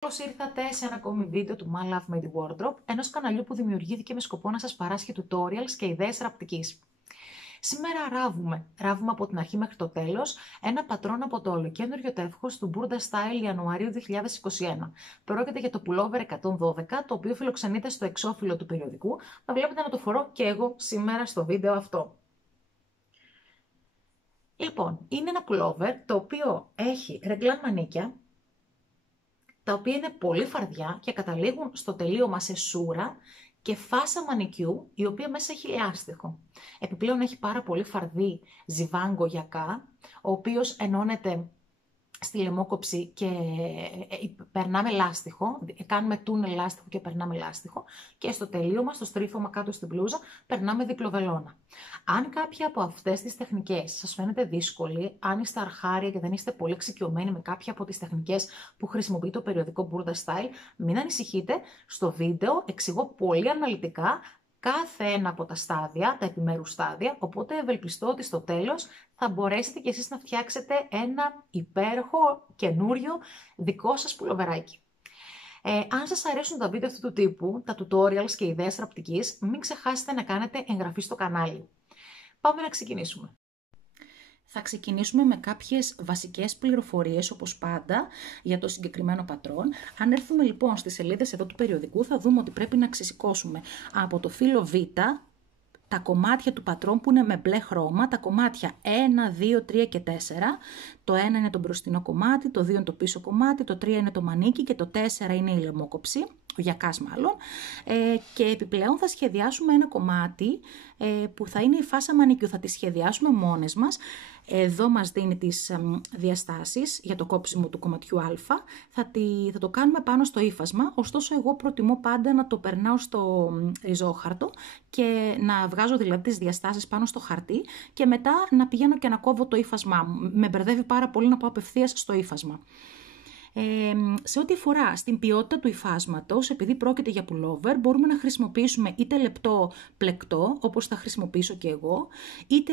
Καλώς ήρθατε σε ένα ακόμη βίντεο του My Love Made Wardrobe, ενός καναλιού που δημιουργήθηκε με σκοπό να σας παράσχει tutorials και ιδέες ραπτικής. Σήμερα ράβουμε από την αρχή μέχρι το τέλος ένα πατρόν από το ολοκένουργιο τεύχος του Burda Style Ιανουαρίου 2021. Πρόκειται για το pullover 112, το οποίο φιλοξενείται στο εξώφυλλο του περιοδικού. Θα βλέπετε να το φορώ και εγώ σήμερα στο βίντεο αυτό. Λοιπόν, είναι ένα pullover το οποίο έχει ρεγκλάν μανίκια, τα οποία είναι πολύ φαρδιά και καταλήγουν στο τελείωμα σε σούρα και φάσα μανικιού, η οποία μέσα έχει λάστιχο. Επιπλέον έχει πάρα πολύ φαρδί ζιβάγκο γιακά, ο οποίος ενώνεται στη λαιμόκοψη και περνάμε λάστιχο, κάνουμε τούνελ λάστιχο και περνάμε λάστιχο και στο τελείωμα, στο στρίφωμα κάτω στην μπλούζα, περνάμε διπλοβελόνα. Αν κάποια από αυτές τις τεχνικές σας φαίνεται δύσκολη, αν είστε αρχάρια και δεν είστε πολύ εξοικειωμένοι με κάποια από τις τεχνικές που χρησιμοποιεί το περιοδικό Burda Style, μην ανησυχείτε, στο βίντεο εξηγώ πολύ αναλυτικά κάθε ένα από τα στάδια, τα επιμέρους στάδια, οπότε ευελπιστώ ότι στο τέλος θα μπορέσετε κι εσείς να φτιάξετε ένα υπέροχο, καινούριο, δικό σας πουλοβεράκι. Αν σας αρέσουν τα βίντεο αυτού του τύπου, τα tutorials και ιδέες ραπτικής, μην ξεχάσετε να κάνετε εγγραφή στο κανάλι. Πάμε να ξεκινήσουμε. Θα ξεκινήσουμε με κάποιες βασικές πληροφορίες, όπως πάντα, για το συγκεκριμένο πατρόν. Αν έρθουμε λοιπόν στις σελίδες εδώ του περιοδικού, θα δούμε ότι πρέπει να ξεσηκώσουμε από το φύλλο Β τα κομμάτια του πατρόν που είναι με μπλε χρώμα, τα κομμάτια 1, 2, 3 και 4. Το 1 είναι το μπροστινό κομμάτι, το 2 είναι το πίσω κομμάτι, το 3 είναι το μανίκι και το 4 είναι η λαιμόκοψη, ο γιακάς μάλλον. Και επιπλέον θα σχεδιάσουμε ένα κομμάτι που θα είναι η φάσα μανικιού, θα τη σχεδιάσουμε μόνες μας. Εδώ μας δίνει τις διαστάσεις για το κόψιμο του κομματιού α, θα το κάνουμε πάνω στο ύφασμα, ωστόσο εγώ προτιμώ πάντα να το περνάω στο ριζόχαρτο και να βγάζω δηλαδή τις διαστάσεις πάνω στο χαρτί και μετά να πηγαίνω και να κόβω το ύφασμά μου. Με μπερδεύει πάρα πολύ να πάω απευθείας στο ύφασμα. Σε ό,τι αφορά στην ποιότητα του υφάσματος, επειδή πρόκειται για pullover, μπορούμε να χρησιμοποιήσουμε είτε λεπτό πλεκτό, όπως θα χρησιμοποιήσω και εγώ, είτε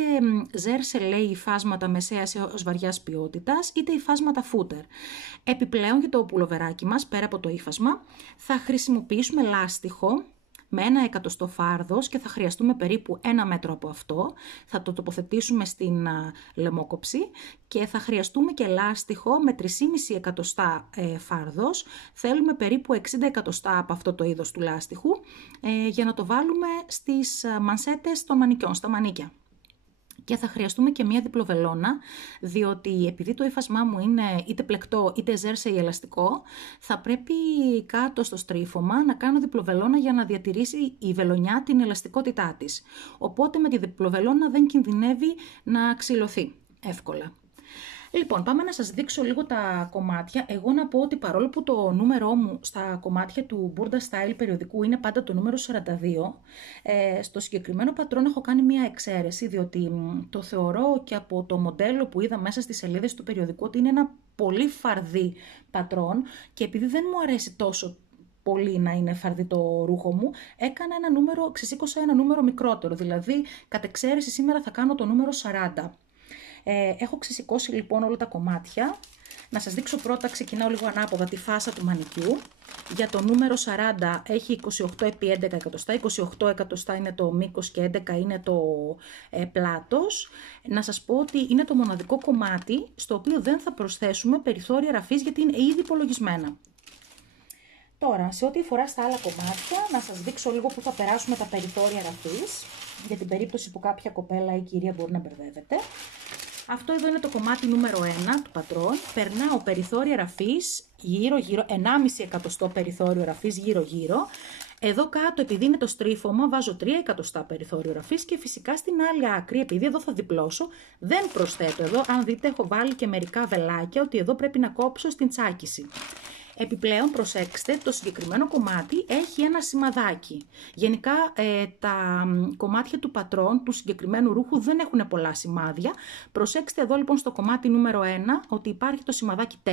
ζέρσελέι υφάσματα μεσαίας έως βαριάς ποιότητας, είτε υφάσματα footer. Επιπλέον για το πουλοβεράκι μας, πέρα από το ύφασμα, θα χρησιμοποιήσουμε λάστιχο με 1 εκατοστό φάρδος και θα χρειαστούμε περίπου 1 μέτρο από αυτό. Θα το τοποθετήσουμε στην λαιμόκοψη και θα χρειαστούμε και λάστιχο με 3,5 εκατοστά φάρδος. Θέλουμε περίπου 60 εκατοστά από αυτό το είδος του λάστιχου για να το βάλουμε στις μανσέτες των μανικιών, στα μανίκια. Και θα χρειαστούμε και μία διπλοβελόνα, διότι επειδή το ύφασμά μου είναι είτε πλεκτό είτε ζέρσε ή ελαστικό, θα πρέπει κάτω στο στρίφωμα να κάνω διπλοβελόνα για να διατηρήσει η βελονιά την ελαστικότητά της. Οπότε με τη διπλοβελόνα δεν κινδυνεύει να ξυλωθεί εύκολα. Λοιπόν, πάμε να σας δείξω λίγο τα κομμάτια. Εγώ να πω ότι παρόλο που το νούμερό μου στα κομμάτια του Burda Style περιοδικού είναι πάντα το νούμερο 42, στο συγκεκριμένο πατρόν έχω κάνει μία εξαίρεση, διότι το θεωρώ και από το μοντέλο που είδα μέσα στις σελίδες του περιοδικού ότι είναι ένα πολύ φαρδί πατρόν και επειδή δεν μου αρέσει τόσο πολύ να είναι φαρδί το ρούχο μου, ξεσήκωσα ένα νούμερο μικρότερο, δηλαδή κατ' εξαίρεση σήμερα θα κάνω το νούμερο 40. Έχω ξεσηκώσει λοιπόν όλα τα κομμάτια. Να σας δείξω πρώτα, ξεκινάω λίγο ανάποδα, τη φάσα του μανικιού. Για το νούμερο 40 έχει 28 επί 11 εκατοστά, 28 εκατοστά είναι το μήκος και 11 είναι το πλάτος. Να σας πω ότι είναι το μοναδικό κομμάτι στο οποίο δεν θα προσθέσουμε περιθώρια ραφής γιατί είναι ήδη υπολογισμένα. Τώρα, σε ό,τι αφορά στα άλλα κομμάτια, να σας δείξω λίγο που θα περάσουμε τα περιθώρια ραφής, για την περίπτωση που κάποια κοπέλα ή κυρία μπορεί να μπερδεύεται. Αυτό εδώ είναι το κομμάτι νούμερο 1 του πατρόν. Περνάω περιθώρια ραφής γύρω-γύρω, 1,5 εκατοστό περιθώριο ραφής γύρω-γύρω. Εδώ κάτω, επειδή είναι το στρίφωμα, βάζω 3 εκατοστά περιθώριο ραφής και φυσικά στην άλλη άκρη, επειδή εδώ θα διπλώσω, δεν προσθέτω εδώ. Αν δείτε, έχω βάλει και μερικά βελάκια ότι εδώ πρέπει να κόψω στην τσάκιση. Επιπλέον, προσέξτε, το συγκεκριμένο κομμάτι έχει ένα σημαδάκι. Γενικά, τα κομμάτια του πατρόν, του συγκεκριμένου ρούχου, δεν έχουν πολλά σημάδια. Προσέξτε εδώ λοιπόν στο κομμάτι νούμερο 1, ότι υπάρχει το σημαδάκι 4.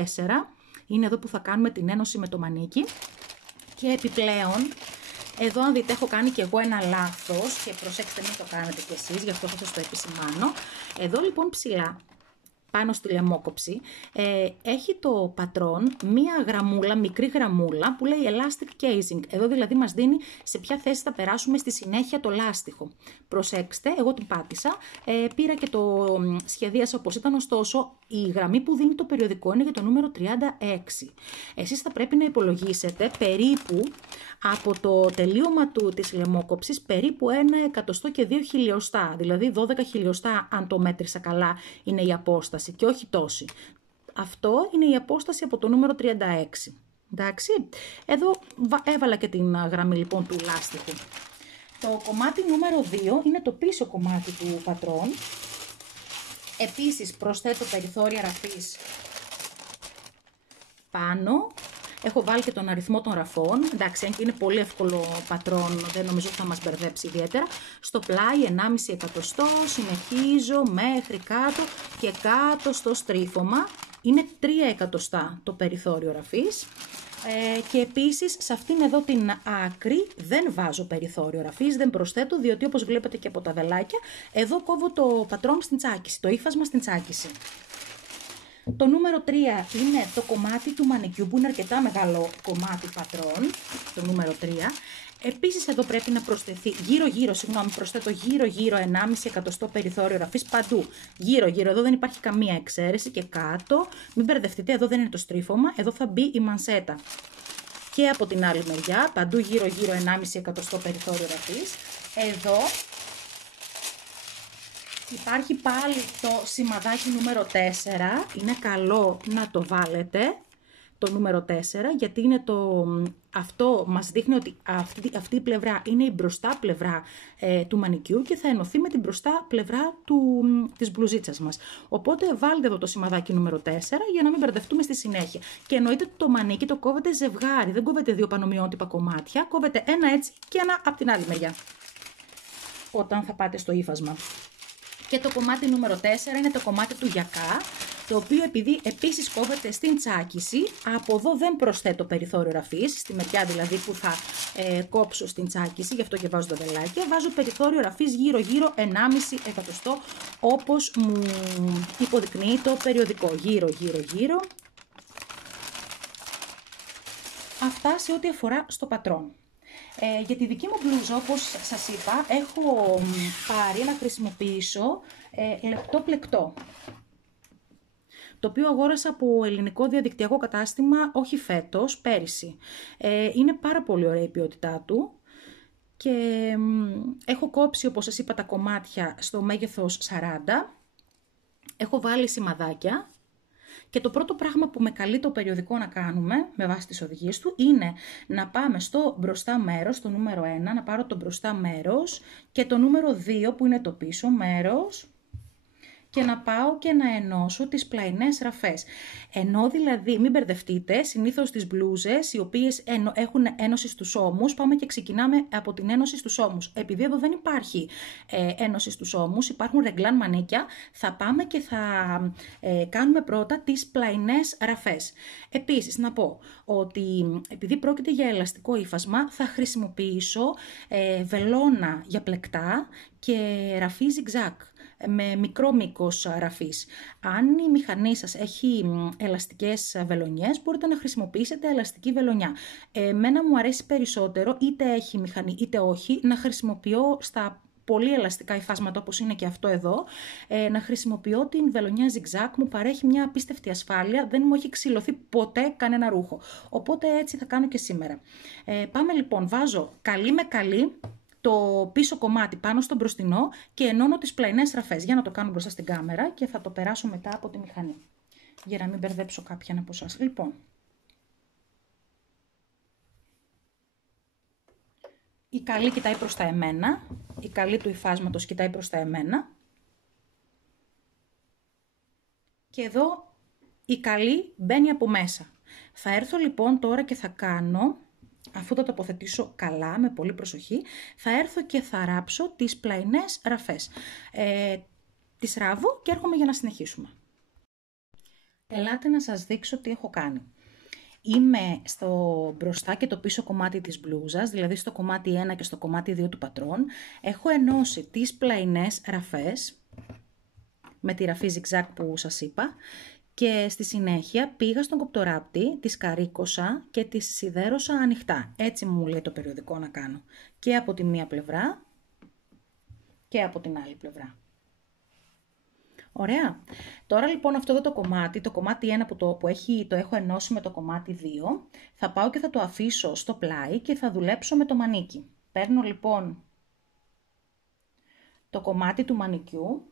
Είναι εδώ που θα κάνουμε την ένωση με το μανίκι. Και επιπλέον, εδώ αν δείτε έχω κάνει και εγώ ένα λάθος και προσέξτε μην το κάνετε κι εσείς, γι' αυτό θα σας το επισημάνω. Εδώ λοιπόν ψηλά πάνω στη λαιμόκοψη, έχει το πατρόν μία γραμμούλα, μικρή γραμμούλα που λέει elastic casing. Εδώ δηλαδή μας δίνει σε ποια θέση θα περάσουμε στη συνέχεια το λάστιχο. Προσέξτε, εγώ την πάτησα, πήρα και το σχεδίασα όπως ήταν, ωστόσο η γραμμή που δίνει το περιοδικό είναι για το νούμερο 36. Εσείς θα πρέπει να υπολογίσετε περίπου από το τελείωμα της λαιμόκοψης περίπου 1 εκατοστό και 2 χιλιοστά, δηλαδή 12 χιλιοστά αν το μέτρησα καλά είναι η απόσταση και όχι τόση. Αυτό είναι η απόσταση από το νούμερο 36. Εντάξει, εδώ έβαλα και την γραμμή λοιπόν του λάστιχου. Το κομμάτι νούμερο 2 είναι το πίσω κομμάτι του πατρόν. Επίσης προσθέτω περιθώρια ραφής πάνω. Έχω βάλει και τον αριθμό των ραφών. Εντάξει, αν και είναι πολύ εύκολο πατρόν, δεν νομίζω ότι θα μας μπερδέψει ιδιαίτερα. Στο πλάι 1,5 εκατοστό, συνεχίζω μέχρι κάτω και κάτω στο στρίφωμα. Είναι 3 εκατοστά το περιθώριο ραφής. Και επίσης σε αυτήν εδώ την άκρη δεν βάζω περιθώριο ραφής, δεν προσθέτω, διότι όπως βλέπετε και από τα βελάκια, εδώ κόβω το πατρόν στην τσάκιση, το ύφασμα στην τσάκιση. Το νούμερο 3 είναι το κομμάτι του μανικιού που είναι αρκετά μεγάλο κομμάτι πατρόν, το νούμερο 3. Επίσης εδώ πρέπει να προσθεθεί προσθέτω γύρω-γύρω 1,5 εκατοστό περιθώριο ραφής παντού. Γύρω-γύρω, εδώ δεν υπάρχει καμία εξαίρεση και κάτω, μην μπερδευτείτε, εδώ δεν είναι το στρίφωμα, εδώ θα μπει η μανσέτα. Και από την άλλη μεριά, παντού γύρω-γύρω 1,5 εκατοστό περιθώριο ραφής. Εδώ υπάρχει πάλι το σημαδάκι νούμερο 4, είναι καλό να το βάλετε, το νούμερο 4, γιατί είναι αυτό μας δείχνει ότι αυτή η πλευρά είναι η μπροστά πλευρά του μανικιού και θα ενωθεί με την μπροστά πλευρά της μπλουζίτσας μας. Οπότε βάλτε εδώ το σημαδάκι νούμερο 4 για να μην μπερδευτούμε στη συνέχεια. Και εννοείται το μανίκι το κόβετε ζευγάρι, δεν κόβετε δύο πανομοιότυπα κομμάτια, κόβετε ένα έτσι και ένα από την άλλη μεριά, όταν θα πάτε στο ύφασμα. Και το κομμάτι νούμερο 4 είναι το κομμάτι του γιακά, το οποίο επειδή επίσης κόβεται στην τσάκιση, από εδώ δεν προσθέτω περιθώριο ραφής, στη μεριά δηλαδή που θα κόψω στην τσάκιση, γι' αυτό και βάζω τα βελάκια, βάζω περιθώριο ραφής γύρω-γύρω 1,5 εκατοστό, όπως μου υποδεικνύει το περιοδικό, γύρω-γύρω-γύρω. Αυτά σε ό,τι αφορά στο πατρόν. Για τη δική μου μπλούζα, όπως σας είπα, έχω πάρει να χρησιμοποιήσω λεπτό πλεκτό, το οποίο αγόρασα από ελληνικό διαδικτυακό κατάστημα, όχι φέτος, πέρυσι. Είναι πάρα πολύ ωραία η ποιότητά του και έχω κόψει, όπως σας είπα, τα κομμάτια στο μέγεθος 40. Έχω βάλει σημαδάκια. Και το πρώτο πράγμα που με καλεί το περιοδικό να κάνουμε, με βάση τις οδηγίες του, είναι να πάμε στο μπροστά μέρος, το νούμερο 1, να πάρω το μπροστά μέρος και το νούμερο 2 που είναι το πίσω μέρος και να πάω και να ενώσω τις πλαϊνές ραφές. Ενώ δηλαδή, μην μπερδευτείτε, συνήθως τις μπλούζες οι οποίες έχουν ένωση στους ώμους, πάμε και ξεκινάμε από την ένωση στους ώμους. Επειδή εδώ δεν υπάρχει ένωση στους ώμους, υπάρχουν ρεγκλάν μανίκια, θα πάμε και θα κάνουμε πρώτα τις πλαϊνές ραφές. Επίσης, να πω ότι επειδή πρόκειται για ελαστικό ύφασμα, θα χρησιμοποιήσω βελόνα για πλεκτά και ραφή zigzag με μικρό μήκος ραφής. Αν η μηχανή σας έχει ελαστικές βελονιές, μπορείτε να χρησιμοποιήσετε ελαστική βελονιά. Εμένα μου αρέσει περισσότερο, είτε έχει μηχανή είτε όχι, να χρησιμοποιώ στα πολύ ελαστικά υφάσματα όπως είναι και αυτό εδώ, να χρησιμοποιώ την βελονιά zigzag, μου παρέχει μια απίστευτη ασφάλεια, δεν μου έχει ξυλωθεί ποτέ κανένα ρούχο. Οπότε έτσι θα κάνω και σήμερα. Πάμε λοιπόν, βάζω καλή με καλή το πίσω κομμάτι πάνω στο μπροστινό και ενώνω τις πλαϊνές ραφές. Για να το κάνω μπροστά στην κάμερα και θα το περάσω μετά από τη μηχανή, για να μην μπερδέψω κάποιον από εσάς. Λοιπόν, η καλή κοιτάει προς τα εμένα, η καλή του υφάσματος κοιτάει προς τα εμένα και εδώ η καλή μπαίνει από μέσα. Θα έρθω λοιπόν τώρα και θα κάνω, αφού το τοποθετήσω καλά, με πολύ προσοχή, θα έρθω και θα ράψω τις πλαϊνές ραφές. Τις ράβω και έρχομαι για να συνεχίσουμε. Ελάτε να σας δείξω τι έχω κάνει. Είμαι στο μπροστά και το πίσω κομμάτι της μπλούζας, δηλαδή στο κομμάτι 1 και στο κομμάτι 2 του πατρόν. Έχω ενώσει τις πλαϊνές ραφές με τη ραφή zigzag που σας είπα. Και στη συνέχεια πήγα στον κοπτοράπτη, τη καρύκωσα και τη σιδέρωσα ανοιχτά. Έτσι μου λέει το περιοδικό να κάνω. Και από τη μία πλευρά και από την άλλη πλευρά. Ωραία. Τώρα λοιπόν αυτό εδώ το κομμάτι 1 που το έχω ενώσει με το κομμάτι 2, θα πάω και θα το αφήσω στο πλάι και θα δουλέψω με το μανίκι. Παίρνω λοιπόν το κομμάτι του μανικιού,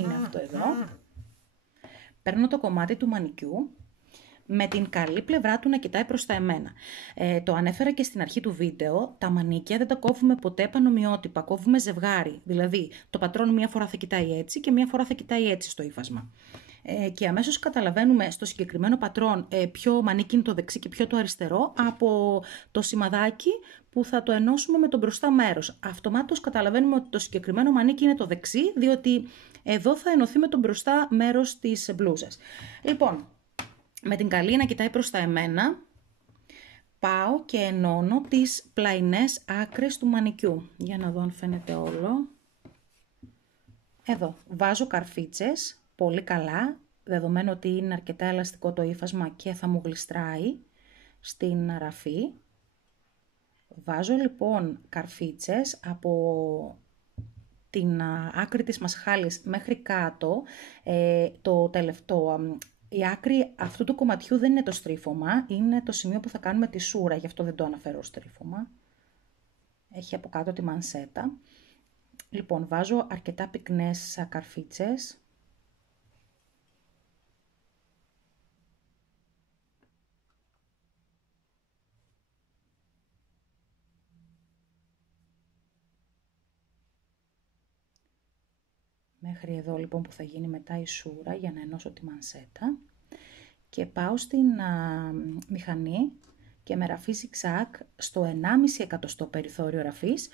είναι αυτό εδώ, παίρνω το κομμάτι του μανικιού, με την καλή πλευρά του να κοιτάει προς τα εμένα. Το ανέφερα και στην αρχή του βίντεο, τα μανίκια δεν τα κόβουμε ποτέ πανομοιότυπα, κόβουμε ζευγάρι. Δηλαδή, το πατρόν μία φορά θα κοιτάει έτσι και μία φορά θα κοιτάει έτσι στο ύφασμα. Και αμέσως καταλαβαίνουμε στο συγκεκριμένο πατρόν ποιο μανίκι είναι το δεξί και ποιο το αριστερό από το σημαδάκι που θα το ενώσουμε με το μπροστά μέρος. Αυτομάτως καταλαβαίνουμε ότι το συγκεκριμένο μανίκι είναι το δεξί, διότι εδώ θα ενωθεί με το μπροστά μέρος της μπλούζας. Λοιπόν, με την καλή να κοιτάει προς τα εμένα, πάω και ενώνω τις πλαϊνές άκρες του μανικιού. Για να δω αν φαίνεται όλο. Εδώ, βάζω καρφίτσες, πολύ καλά, δεδομένου ότι είναι αρκετά ελαστικό το ύφασμα και θα μου γλιστράει στην ραφή. Βάζω λοιπόν καρφίτσες από την άκρη της μασχάλης μέχρι κάτω, η άκρη αυτού του κομματιού δεν είναι το στρίφωμα, είναι το σημείο που θα κάνουμε τη σούρα, γι' αυτό δεν το αναφέρω στρίφωμα. Έχει από κάτω τη μανσέτα. Λοιπόν, βάζω αρκετά πυκνές καρφίτσες. Μέχρι εδώ λοιπόν που θα γίνει μετά η σούρα για να ενώσω τη μανσέτα. Και πάω στην μηχανή και με ραφή zigzag στο 1,5 εκατοστό περιθώριο ραφής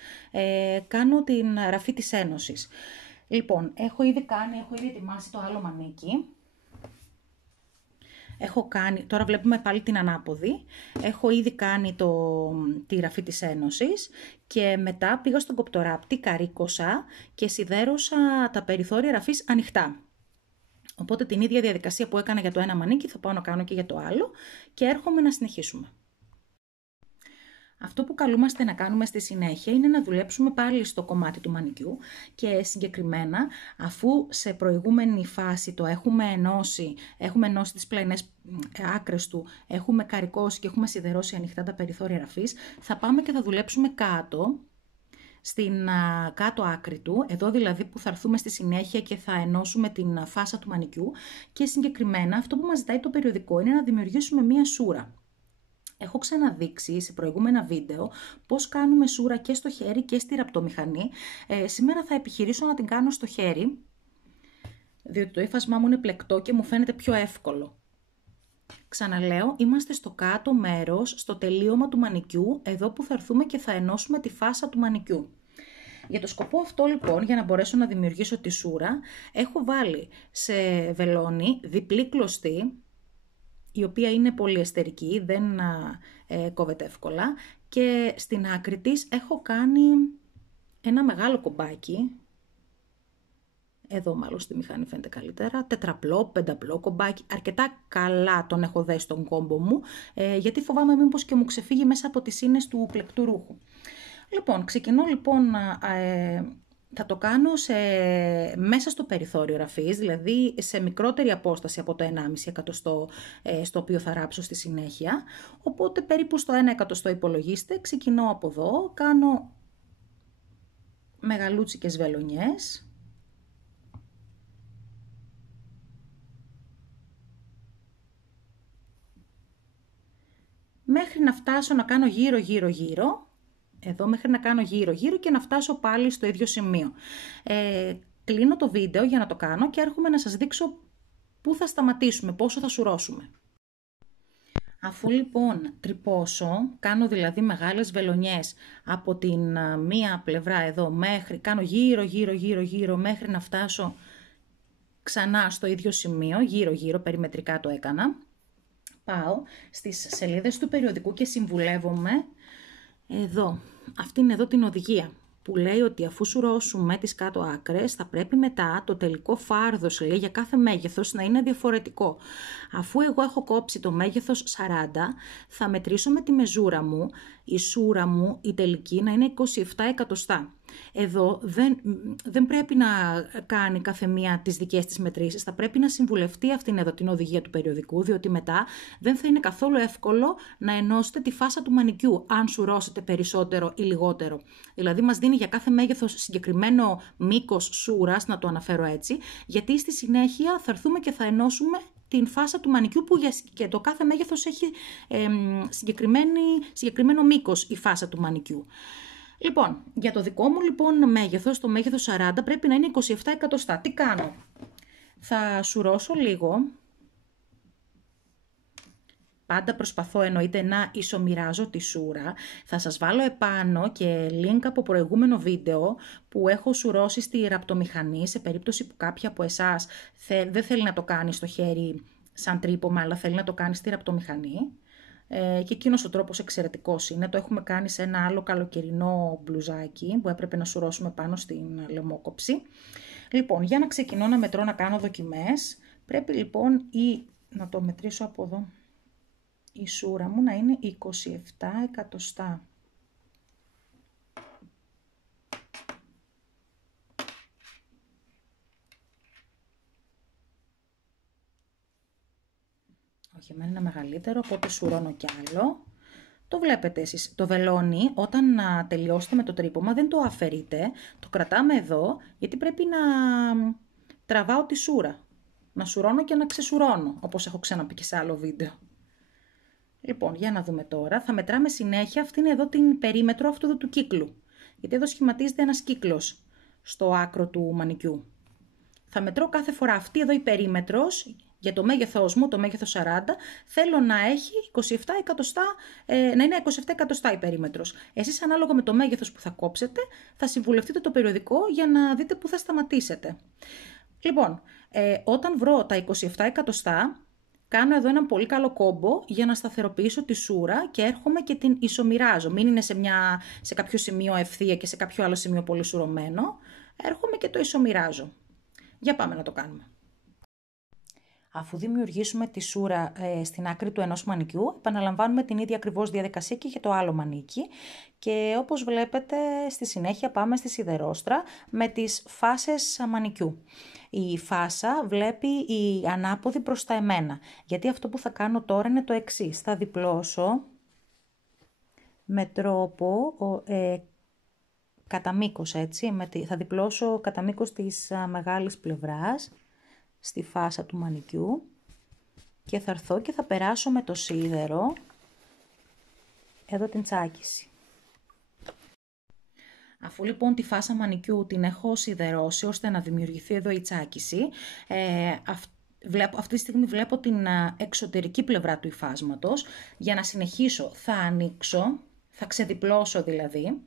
κάνω την ραφή της ένωσης. Λοιπόν, έχω ήδη ετοιμάσει το άλλο μανίκι. Τώρα βλέπουμε πάλι την ανάποδη. Έχω ήδη κάνει τη ραφή της ένωσης και μετά πήγα στον κοπτοράπτη, καρύκωσα και σιδέρωσα τα περιθώρια ραφής ανοιχτά. Οπότε την ίδια διαδικασία που έκανα για το ένα μανίκι θα πάω να κάνω και για το άλλο και έρχομαι να συνεχίσουμε. Αυτό που καλούμαστε να κάνουμε στη συνέχεια είναι να δουλέψουμε πάλι στο κομμάτι του μανικιού και συγκεκριμένα αφού σε προηγούμενη φάση το έχουμε ενώσει τις πλαϊνές άκρες του, έχουμε καρικώσει και έχουμε σιδερώσει ανοιχτά τα περιθώρια ραφής, θα πάμε και θα δουλέψουμε κάτω, στην κάτω άκρη του, εδώ δηλαδή που θα έρθουμε στη συνέχεια και θα ενώσουμε την φάσα του μανικιού και συγκεκριμένα αυτό που μας ζητάει το περιοδικό είναι να δημιουργήσουμε μία σούρα. Έχω ξαναδείξει σε προηγούμενα βίντεο πώς κάνουμε σούρα και στο χέρι και στη ραπτομηχανή. Σήμερα θα επιχειρήσω να την κάνω στο χέρι, διότι το ύφασμά μου είναι πλεκτό και μου φαίνεται πιο εύκολο. Ξαναλέω, είμαστε στο κάτω μέρος, στο τελείωμα του μανικιού, εδώ που θα έρθουμε και θα ενώσουμε τη φάσα του μανικιού. Για το σκοπό αυτό λοιπόν, για να μπορέσω να δημιουργήσω τη σούρα, έχω βάλει σε βελόνι διπλή κλωστή, η οποία είναι πολύ εστερική, δεν κόβεται εύκολα και στην άκρη της έχω κάνει ένα μεγάλο κομπάκι, εδώ μάλλον στη μηχανή φαίνεται καλύτερα, τετραπλό, πενταπλό κομπάκι, αρκετά καλά τον έχω δέσει τον κόμπο μου, γιατί φοβάμαι μήπως και μου ξεφύγει μέσα από τις ίνες του πλεκτού ρούχου. Λοιπόν, ξεκινώ λοιπόν, θα το κάνω μέσα στο περιθώριο ραφής, δηλαδή σε μικρότερη απόσταση από το 1,5 εκατοστό στο οποίο θα ράψω στη συνέχεια, οπότε περίπου στο 1 εκατοστό υπολογίστε, ξεκινώ από εδώ, κάνω μεγαλούτσικες βελονιές. Μέχρι να φτάσω να κάνω γύρω, εδώ μέχρι να κάνω γύρω και να φτάσω πάλι στο ίδιο σημείο. Κλείνω το βίντεο για να το κάνω και έρχομαι να σας δείξω πού θα σταματήσουμε, πόσο θα σουρώσουμε. Αφού λοιπόν τρυπώσω, κάνω δηλαδή μεγάλες βελονιές από την μία πλευρά εδώ μέχρι, κάνω γύρω μέχρι να φτάσω ξανά στο ίδιο σημείο, γύρω περιμετρικά το έκανα. Πάω στις σελίδες του περιοδικού και συμβουλεύομαι εδώ. Αυτή είναι εδώ την οδηγία. που λέει ότι αφού σουρώσουμε τις κάτω άκρες, θα πρέπει μετά το τελικό φάρδος, λέει, για κάθε μέγεθος να είναι διαφορετικό. Αφού εγώ έχω κόψει το μέγεθος 40, θα μετρήσω με τη μεζούρα μου, η σούρα μου, η τελική, να είναι 27 εκατοστά. Εδώ δεν πρέπει να κάνει κάθε μία τις δικές της μετρήσεις, θα πρέπει να συμβουλευτεί αυτήν εδώ την οδηγία του περιοδικού, διότι μετά δεν θα είναι καθόλου εύκολο να ενώσετε τη φάσα του μανικιού, αν σουρώσετε περισσότερο ή λιγότερο. Δηλαδή μας δίνει για κάθε μέγεθος συγκεκριμένο μήκος σούρας, να το αναφέρω έτσι, γιατί στη συνέχεια θα έρθουμε και θα ενώσουμε την φάσα του μανικιού που και το κάθε μέγεθος έχει συγκεκριμένο μήκος η φάσα του μανικιού. Λοιπόν, για το δικό μου λοιπόν μέγεθος, το μέγεθος 40 πρέπει να είναι 27 εκατοστά. Τι κάνω? Θα σουρώσω λίγο. Πάντα προσπαθώ εννοείται να ισομοιράζω τη σούρα. Θα σας βάλω επάνω και link από προηγούμενο βίντεο που έχω σουρώσει στη ραπτομηχανή, σε περίπτωση που κάποια από εσάς δεν θέλει να το κάνει στο χέρι σαν τρύπωμα, αλλά θέλει να το κάνει στη ραπτομηχανή. Και εκείνος ο τρόπος εξαιρετικός είναι. Το έχουμε κάνει σε ένα άλλο καλοκαιρινό μπλουζάκι που έπρεπε να σουρώσουμε πάνω στην λαιμόκοψη. Λοιπόν, για να ξεκινώ να μετρώ, να κάνω δοκιμές, πρέπει λοιπόν να το μετρήσω από εδώ, η σούρα μου να είναι 27 εκατοστά. Όχι, εμένα είναι μεγαλύτερο, οπότε σουρώνω κι άλλο. Το βλέπετε εσείς, το βελόνι όταν τελειώσετε με το τρύπωμα δεν το αφαιρείτε, το κρατάμε εδώ, γιατί πρέπει να τραβάω τη σούρα. Να σουρώνω και να ξεσουρώνω, όπως έχω ξαναπεί και σε άλλο βίντεο. Λοιπόν, για να δούμε τώρα, θα μετράμε συνέχεια αυτήν εδώ την περίμετρο αυτού εδώ του κύκλου. Γιατί εδώ σχηματίζεται ένας κύκλος στο άκρο του μανικιού. Θα μετρώ κάθε φορά αυτή εδώ η περίμετρος. Για το μέγεθός μου, το μέγεθος 40, θέλω να έχει 27 εκατοστά, να είναι 27 εκατοστά η περίμετρος. Εσείς ανάλογα με το μέγεθος που θα κόψετε, θα συμβουλευτείτε το περιοδικό για να δείτε πού θα σταματήσετε. Λοιπόν, όταν βρω τα 27 εκατοστά, κάνω εδώ ένα πολύ καλό κόμπο για να σταθεροποιήσω τη σούρα και έρχομαι και την ισομοιράζω. Μην είναι σε κάποιο σημείο ευθεία και σε κάποιο άλλο σημείο πολύ σουρωμένο. Έρχομαι και το ισομοιράζω. Για πάμε να το κάνουμε. Αφού δημιουργήσουμε τη σούρα στην άκρη του ενός μανικιού, επαναλαμβάνουμε την ίδια ακριβώς διαδικασία και για το άλλο μανίκι. Και όπως βλέπετε, στη συνέχεια πάμε στη σιδερόστρα με τις φάσες μανικιού. Η φάσα βλέπει η ανάποδη προς τα εμένα, γιατί αυτό που θα κάνω τώρα είναι το εξής. Θα διπλώσω με τρόπο κατά μήκος, έτσι, θα διπλώσω κατά μήκος της μεγάλης πλευράς, στη φάσα του μανικιού και θα έρθω και θα περάσω με το σίδερο εδώ την τσάκιση. Αφού λοιπόν τη φάσα μανικιού την έχω σιδερώσει ώστε να δημιουργηθεί εδώ η τσάκιση, αυτή τη στιγμή βλέπω την εξωτερική πλευρά του υφάσματος. Για να συνεχίσω θα ανοίξω, θα ξεδιπλώσω δηλαδή,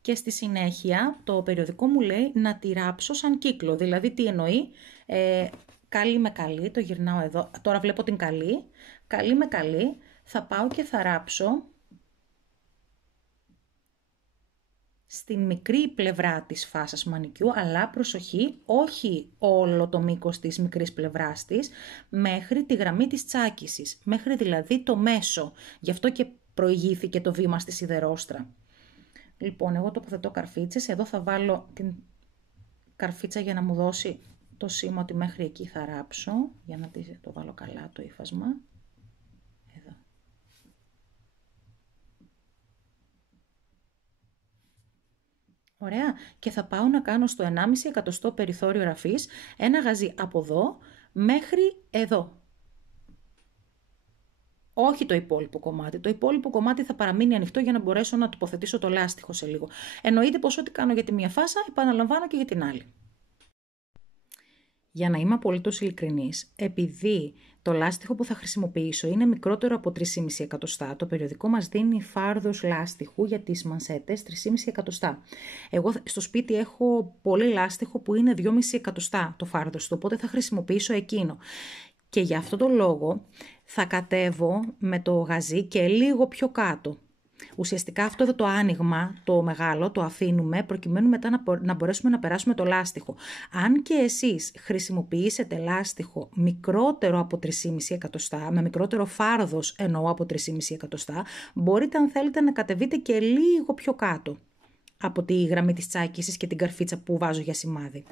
και στη συνέχεια το περιοδικό μου λέει να τη ράψω σαν κύκλο. Δηλαδή τι εννοεί? Καλή με καλή, το γυρνάω εδώ, τώρα βλέπω την καλή, καλή με καλή, θα πάω και θα ράψω στην μικρή πλευρά της φάσας μανικιού, αλλά προσοχή, όχι όλο το μήκος της μικρής πλευράς της, μέχρι τη γραμμή της τσάκισης, μέχρι δηλαδή το μέσο, γι' αυτό και προηγήθηκε το βήμα στη σιδερόστρα. Λοιπόν, εγώ τοποθετώ καρφίτσες, εδώ θα βάλω την καρφίτσα για να μου δώσει το σήμα ότι μέχρι εκεί θα ράψω, για να το βάλω καλά το ύφασμα. Εδώ. Ωραία. Και θα πάω να κάνω στο 1,5 εκατοστό περιθώριο ραφής ένα γαζί από εδώ μέχρι εδώ. Όχι το υπόλοιπο κομμάτι. Το υπόλοιπο κομμάτι θα παραμείνει ανοιχτό για να μπορέσω να τοποθετήσω το λάστιχο σε λίγο. Εννοείται πως ό,τι κάνω για τη μία φάσα, επαναλαμβάνω και για την άλλη. Για να είμαι απολύτως ειλικρινής, επειδή το λάστιχο που θα χρησιμοποιήσω είναι μικρότερο από 3,5 εκατοστά, το περιοδικό μας δίνει φάρδος λάστιχου για τις μανσέτες 3,5 εκατοστά. Εγώ στο σπίτι έχω πολύ λάστιχο που είναι 2,5 εκατοστά το φάρδος του, οπότε θα χρησιμοποιήσω εκείνο. Και για αυτό το λόγο θα κατέβω με το γαζί και λίγο πιο κάτω. Ουσιαστικά αυτό εδώ το άνοιγμα, το μεγάλο, το αφήνουμε προκειμένου μετά να μπορέσουμε να περάσουμε το λάστιχο. Αν και εσείς χρησιμοποιήσετε λάστιχο μικρότερο από 3,5 εκατοστά, με μικρότερο φάρδος εννοώ από 3,5 εκατοστά, μπορείτε αν θέλετε να κατεβείτε και λίγο πιο κάτω από τη γραμμή της τσάκισης και την καρφίτσα που βάζω για σημάδι.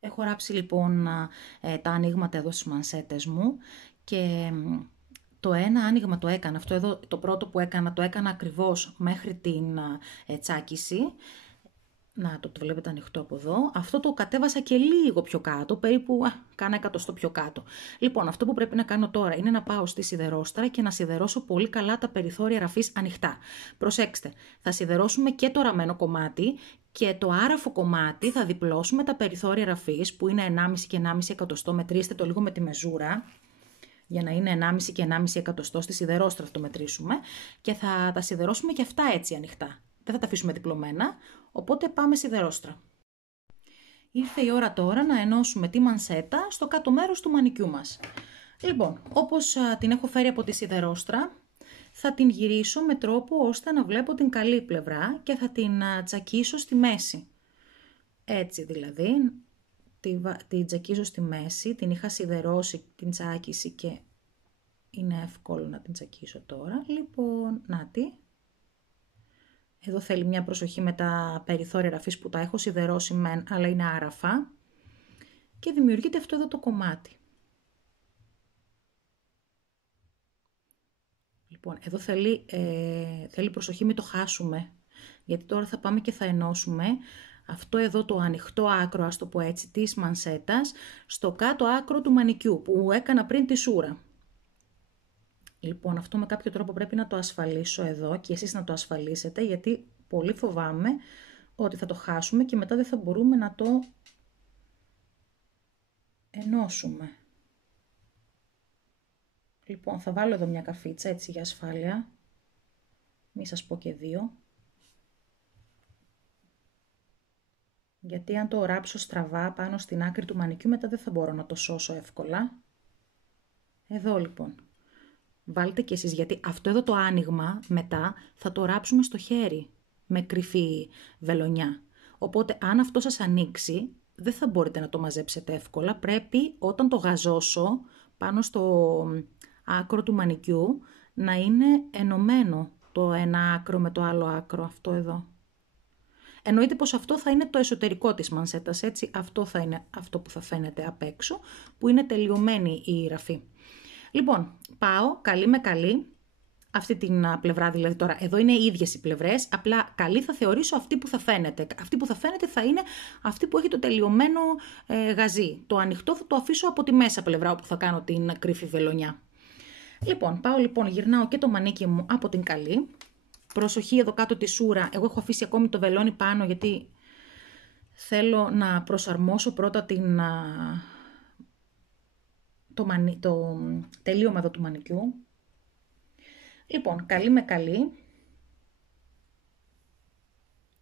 Έχω ράψει λοιπόν τα ανοίγματα εδώ στις μανσέτες μου και το ένα άνοιγμα το έκανα, αυτό εδώ το πρώτο που έκανα, το έκανα ακριβώς μέχρι την τσάκιση. Να το βλέπετε ανοιχτό από εδώ. Αυτό το κατέβασα και λίγο πιο κάτω, περίπου κάνα εκατοστό πιο κάτω. Λοιπόν, αυτό που πρέπει να κάνω τώρα είναι να πάω στη σιδερόστρα και να σιδερώσω πολύ καλά τα περιθώρια ραφής ανοιχτά. Προσέξτε, θα σιδερώσουμε και το ραμμένο κομμάτι και το άραφο κομμάτι θα διπλώσουμε τα περιθώρια ραφής που είναι 1,5 και 1,5 εκατοστό. Μετρήστε το λίγο με τη μεζούρα για να είναι 1,5 και 1,5 εκατοστό στη σιδερόστρα θα το μετρήσουμε και θα τα σιδερώσουμε και αυτά έτσι ανοιχτά. Δεν θα τα αφήσουμε διπλωμένα, οπότε πάμε σιδερόστρα. Ήρθε η ώρα τώρα να ενώσουμε τη μανσέτα στο κάτω μέρος του μανικιού μας. Λοιπόν, όπως την έχω φέρει από τη σιδερόστρα, θα την γυρίσω με τρόπο ώστε να βλέπω την καλή πλευρά και θα την τσακίσω στη μέση. Έτσι δηλαδή, την τσακίζω στη μέση, την είχα σιδερώσει την τσάκιση και είναι εύκολο να την τσακίσω τώρα. Λοιπόν, νάτι. Εδώ θέλει μια προσοχή με τα περιθώρια ραφής που τα έχω σιδερώσει μεν, αλλά είναι άραφα. Και δημιουργείται αυτό εδώ το κομμάτι. Λοιπόν, εδώ θέλει προσοχή, μην το χάσουμε. Γιατί τώρα θα πάμε και θα ενώσουμε αυτό εδώ το ανοιχτό άκρο, ας το πω έτσι, της μανσέτας, στο κάτω άκρο του μανικιού που έκανα πριν τη σούρα. Λοιπόν, αυτό με κάποιο τρόπο πρέπει να το ασφαλίσω εδώ και εσείς να το ασφαλίσετε, γιατί πολύ φοβάμαι ότι θα το χάσουμε και μετά δεν θα μπορούμε να το ενώσουμε. Λοιπόν, θα βάλω εδώ μια καρφίτσα έτσι για ασφάλεια, μη σας πω και δύο. Γιατί αν το ράψω στραβά πάνω στην άκρη του μανικιού μετά δεν θα μπορώ να το σώσω εύκολα. Εδώ λοιπόν. Βάλτε και εσείς, γιατί αυτό εδώ το άνοιγμα μετά θα το ράψουμε στο χέρι με κρυφή βελονιά. Οπότε αν αυτό σας ανοίξει δεν θα μπορείτε να το μαζέψετε εύκολα. Πρέπει όταν το γαζώσω πάνω στο άκρο του μανικιού να είναι ενωμένο το ένα άκρο με το άλλο άκρο, αυτό εδώ. Εννοείται πως αυτό θα είναι το εσωτερικό της μανσέτας, έτσι. Αυτό θα είναι αυτό που θα φαίνεται απ' έξω, που είναι τελειωμένη η ραφή. Λοιπόν, πάω καλή με καλή, αυτή την πλευρά δηλαδή τώρα, εδώ είναι οι ίδιες οι πλευρές, απλά καλή θα θεωρήσω αυτή που θα φαίνεται. Αυτή που θα φαίνεται θα είναι αυτή που έχει το τελειωμένο γαζί. Το ανοιχτό θα το αφήσω από τη μέσα πλευρά όπου θα κάνω την κρύφη βελονιά. Λοιπόν, πάω λοιπόν, γυρνάω και το μανίκι μου από την καλή. Προσοχή εδώ κάτω τη σούρα, εγώ έχω αφήσει ακόμη το βελόνι πάνω γιατί θέλω να προσαρμόσω πρώτα το τελείωμα εδώ του μανικιού. Λοιπόν, καλή με καλή.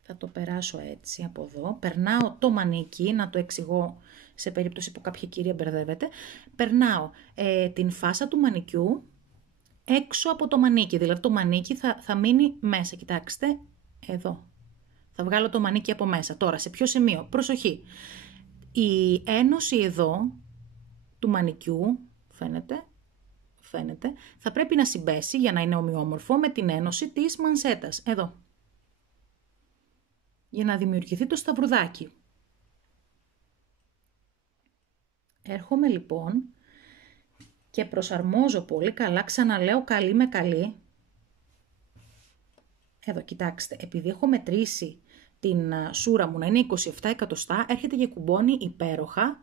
Θα το περάσω έτσι από εδώ. Περνάω το μανίκι, να το εξηγώ σε περίπτωση που κάποια κυρία μπερδεύεται. Περνάω την φάσα του μανικιού έξω από το μανίκι. Δηλαδή το μανίκι θα μείνει μέσα. Κοιτάξτε, εδώ. Θα βγάλω το μανίκι από μέσα. Τώρα, σε ποιο σημείο? Προσοχή. Η ένωση εδώ του μανικιού, φαίνεται, θα πρέπει να συμπέσει για να είναι ομοιόμορφο με την ένωση της μανσέτας. Εδώ. Για να δημιουργηθεί το σταυρουδάκι. Έρχομαι λοιπόν και προσαρμόζω πολύ καλά, ξαναλέω καλή με καλή. Εδώ κοιτάξτε, επειδή έχω μετρήσει την σούρα μου να είναι 27 εκατοστά, έρχεται και κουμπώνει υπέροχα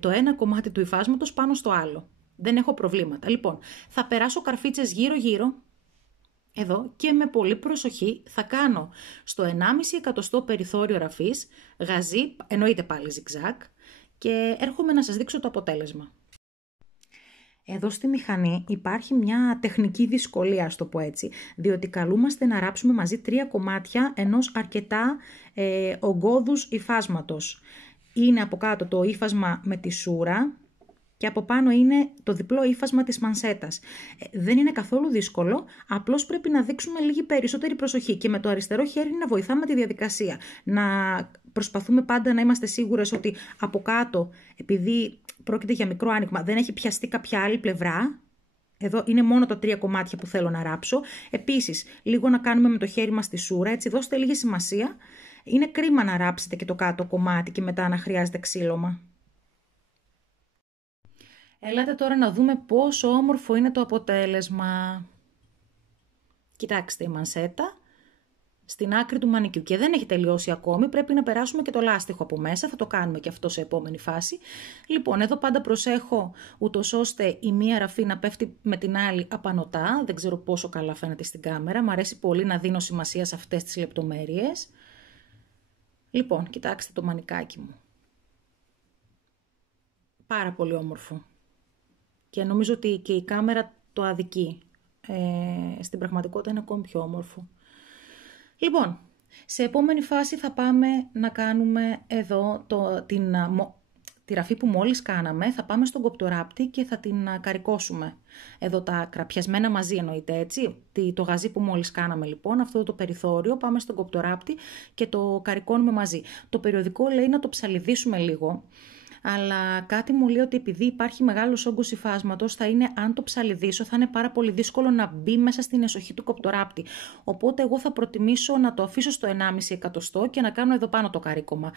το ένα κομμάτι του υφάσματος πάνω στο άλλο. Δεν έχω προβλήματα. Λοιπόν, θα περάσω καρφίτσες γύρω-γύρω, εδώ, και με πολύ προσοχή θα κάνω στο 1,5 εκατοστό περιθώριο ραφής, γαζί, εννοείται πάλι ζιγζάκ, και έρχομαι να σας δείξω το αποτέλεσμα. Εδώ στη μηχανή υπάρχει μια τεχνική δυσκολία, ας το πω έτσι, διότι καλούμαστε να ράψουμε μαζί 3 κομμάτια ενός αρκετά ογκώδους υφάσματος. Είναι από κάτω το ύφασμα με τη σούρα, και από πάνω είναι το διπλό ύφασμα της μανσέτας. Δεν είναι καθόλου δύσκολο, απλώς πρέπει να δείξουμε λίγη περισσότερη προσοχή και με το αριστερό χέρι να βοηθάμε τη διαδικασία. Να προσπαθούμε πάντα να είμαστε σίγουρες ότι από κάτω, επειδή πρόκειται για μικρό άνοιγμα, δεν έχει πιαστεί κάποια άλλη πλευρά. Εδώ είναι μόνο τα 3 κομμάτια που θέλω να ράψω. Επίσης, λίγο να κάνουμε με το χέρι μας τη σούρα, έτσι δώστε λίγη σημασία. Είναι κρίμα να ράψετε και το κάτω κομμάτι και μετά να χρειάζεται ξύλωμα. Έλατε τώρα να δούμε πόσο όμορφο είναι το αποτέλεσμα. Κοιτάξτε η μανσέτα στην άκρη του μανικιού και δεν έχει τελειώσει ακόμη, πρέπει να περάσουμε και το λάστιχο από μέσα, θα το κάνουμε και αυτό σε επόμενη φάση. Λοιπόν, εδώ πάντα προσέχω ούτως ώστε η μία ραφή να πέφτει με την άλλη απανωτά, δεν ξέρω πόσο καλά φαίνεται στην κάμερα, μου αρέσει πολύ να δίνω σημασία σε αυτές τις λεπτομέρειες. Λοιπόν, κοιτάξτε το μανικάκι μου. Πάρα πολύ όμορφο. Και νομίζω ότι και η κάμερα το αδικεί. Στην πραγματικότητα είναι ακόμη πιο όμορφο. Λοιπόν, σε επόμενη φάση θα πάμε να κάνουμε εδώ τη ραφή που μόλις κάναμε. Θα πάμε στον κοπτοράπτη και θα την καρικώσουμε. Εδώ τα κραπιασμένα μαζί εννοείται, έτσι. Το γαζί που μόλις κάναμε λοιπόν, αυτό το περιθώριο, πάμε στον κοπτοράπτη και το καρικώνουμε μαζί. Το περιοδικό λέει να το ψαλιδίσουμε λίγο. Αλλά κάτι μου λέει ότι επειδή υπάρχει μεγάλος όγκος υφάσματος, αν το ψαλιδίσω, θα είναι πάρα πολύ δύσκολο να μπει μέσα στην εσοχή του κοπτοράπτη. Οπότε εγώ θα προτιμήσω να το αφήσω στο 1,5 εκατοστό και να κάνω εδώ πάνω το καρίκωμα.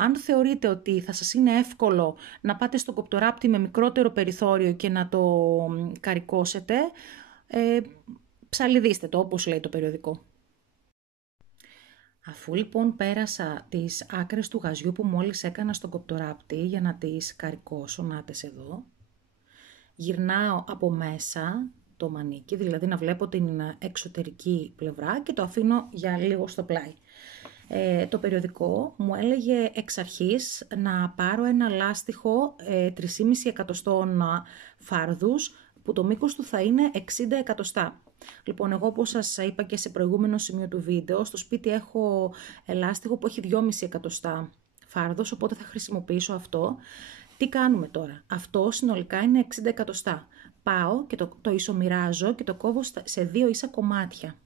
Αν θεωρείτε ότι θα σας είναι εύκολο να πάτε στο κοπτοράπτη με μικρότερο περιθώριο και να το καρικώσετε, ψαλιδίστε το όπως λέει το περιοδικό. Αφού λοιπόν πέρασα τις άκρες του γαζιού που μόλις έκανα στον κοπτοράπτη για να τις καρικώσω, νάτες εδώ, γυρνάω από μέσα το μανίκι, δηλαδή να βλέπω την εξωτερική πλευρά και το αφήνω για λίγο στο πλάι. Το περιοδικό μου έλεγε εξ αρχής να πάρω ένα λάστιχο 3,5 εκατοστών φάρδους που το μήκος του θα είναι 60 εκατοστά. Λοιπόν, εγώ όπως σας είπα και σε προηγούμενο σημείο του βίντεο, στο σπίτι έχω λάστιχο που έχει 2,5 εκατοστά φάρδος, οπότε θα χρησιμοποιήσω αυτό. Τι κάνουμε τώρα? Αυτό συνολικά είναι 60 εκατοστά. Πάω και το ισομοιράζω και το κόβω σε 2 ίσα κομμάτια.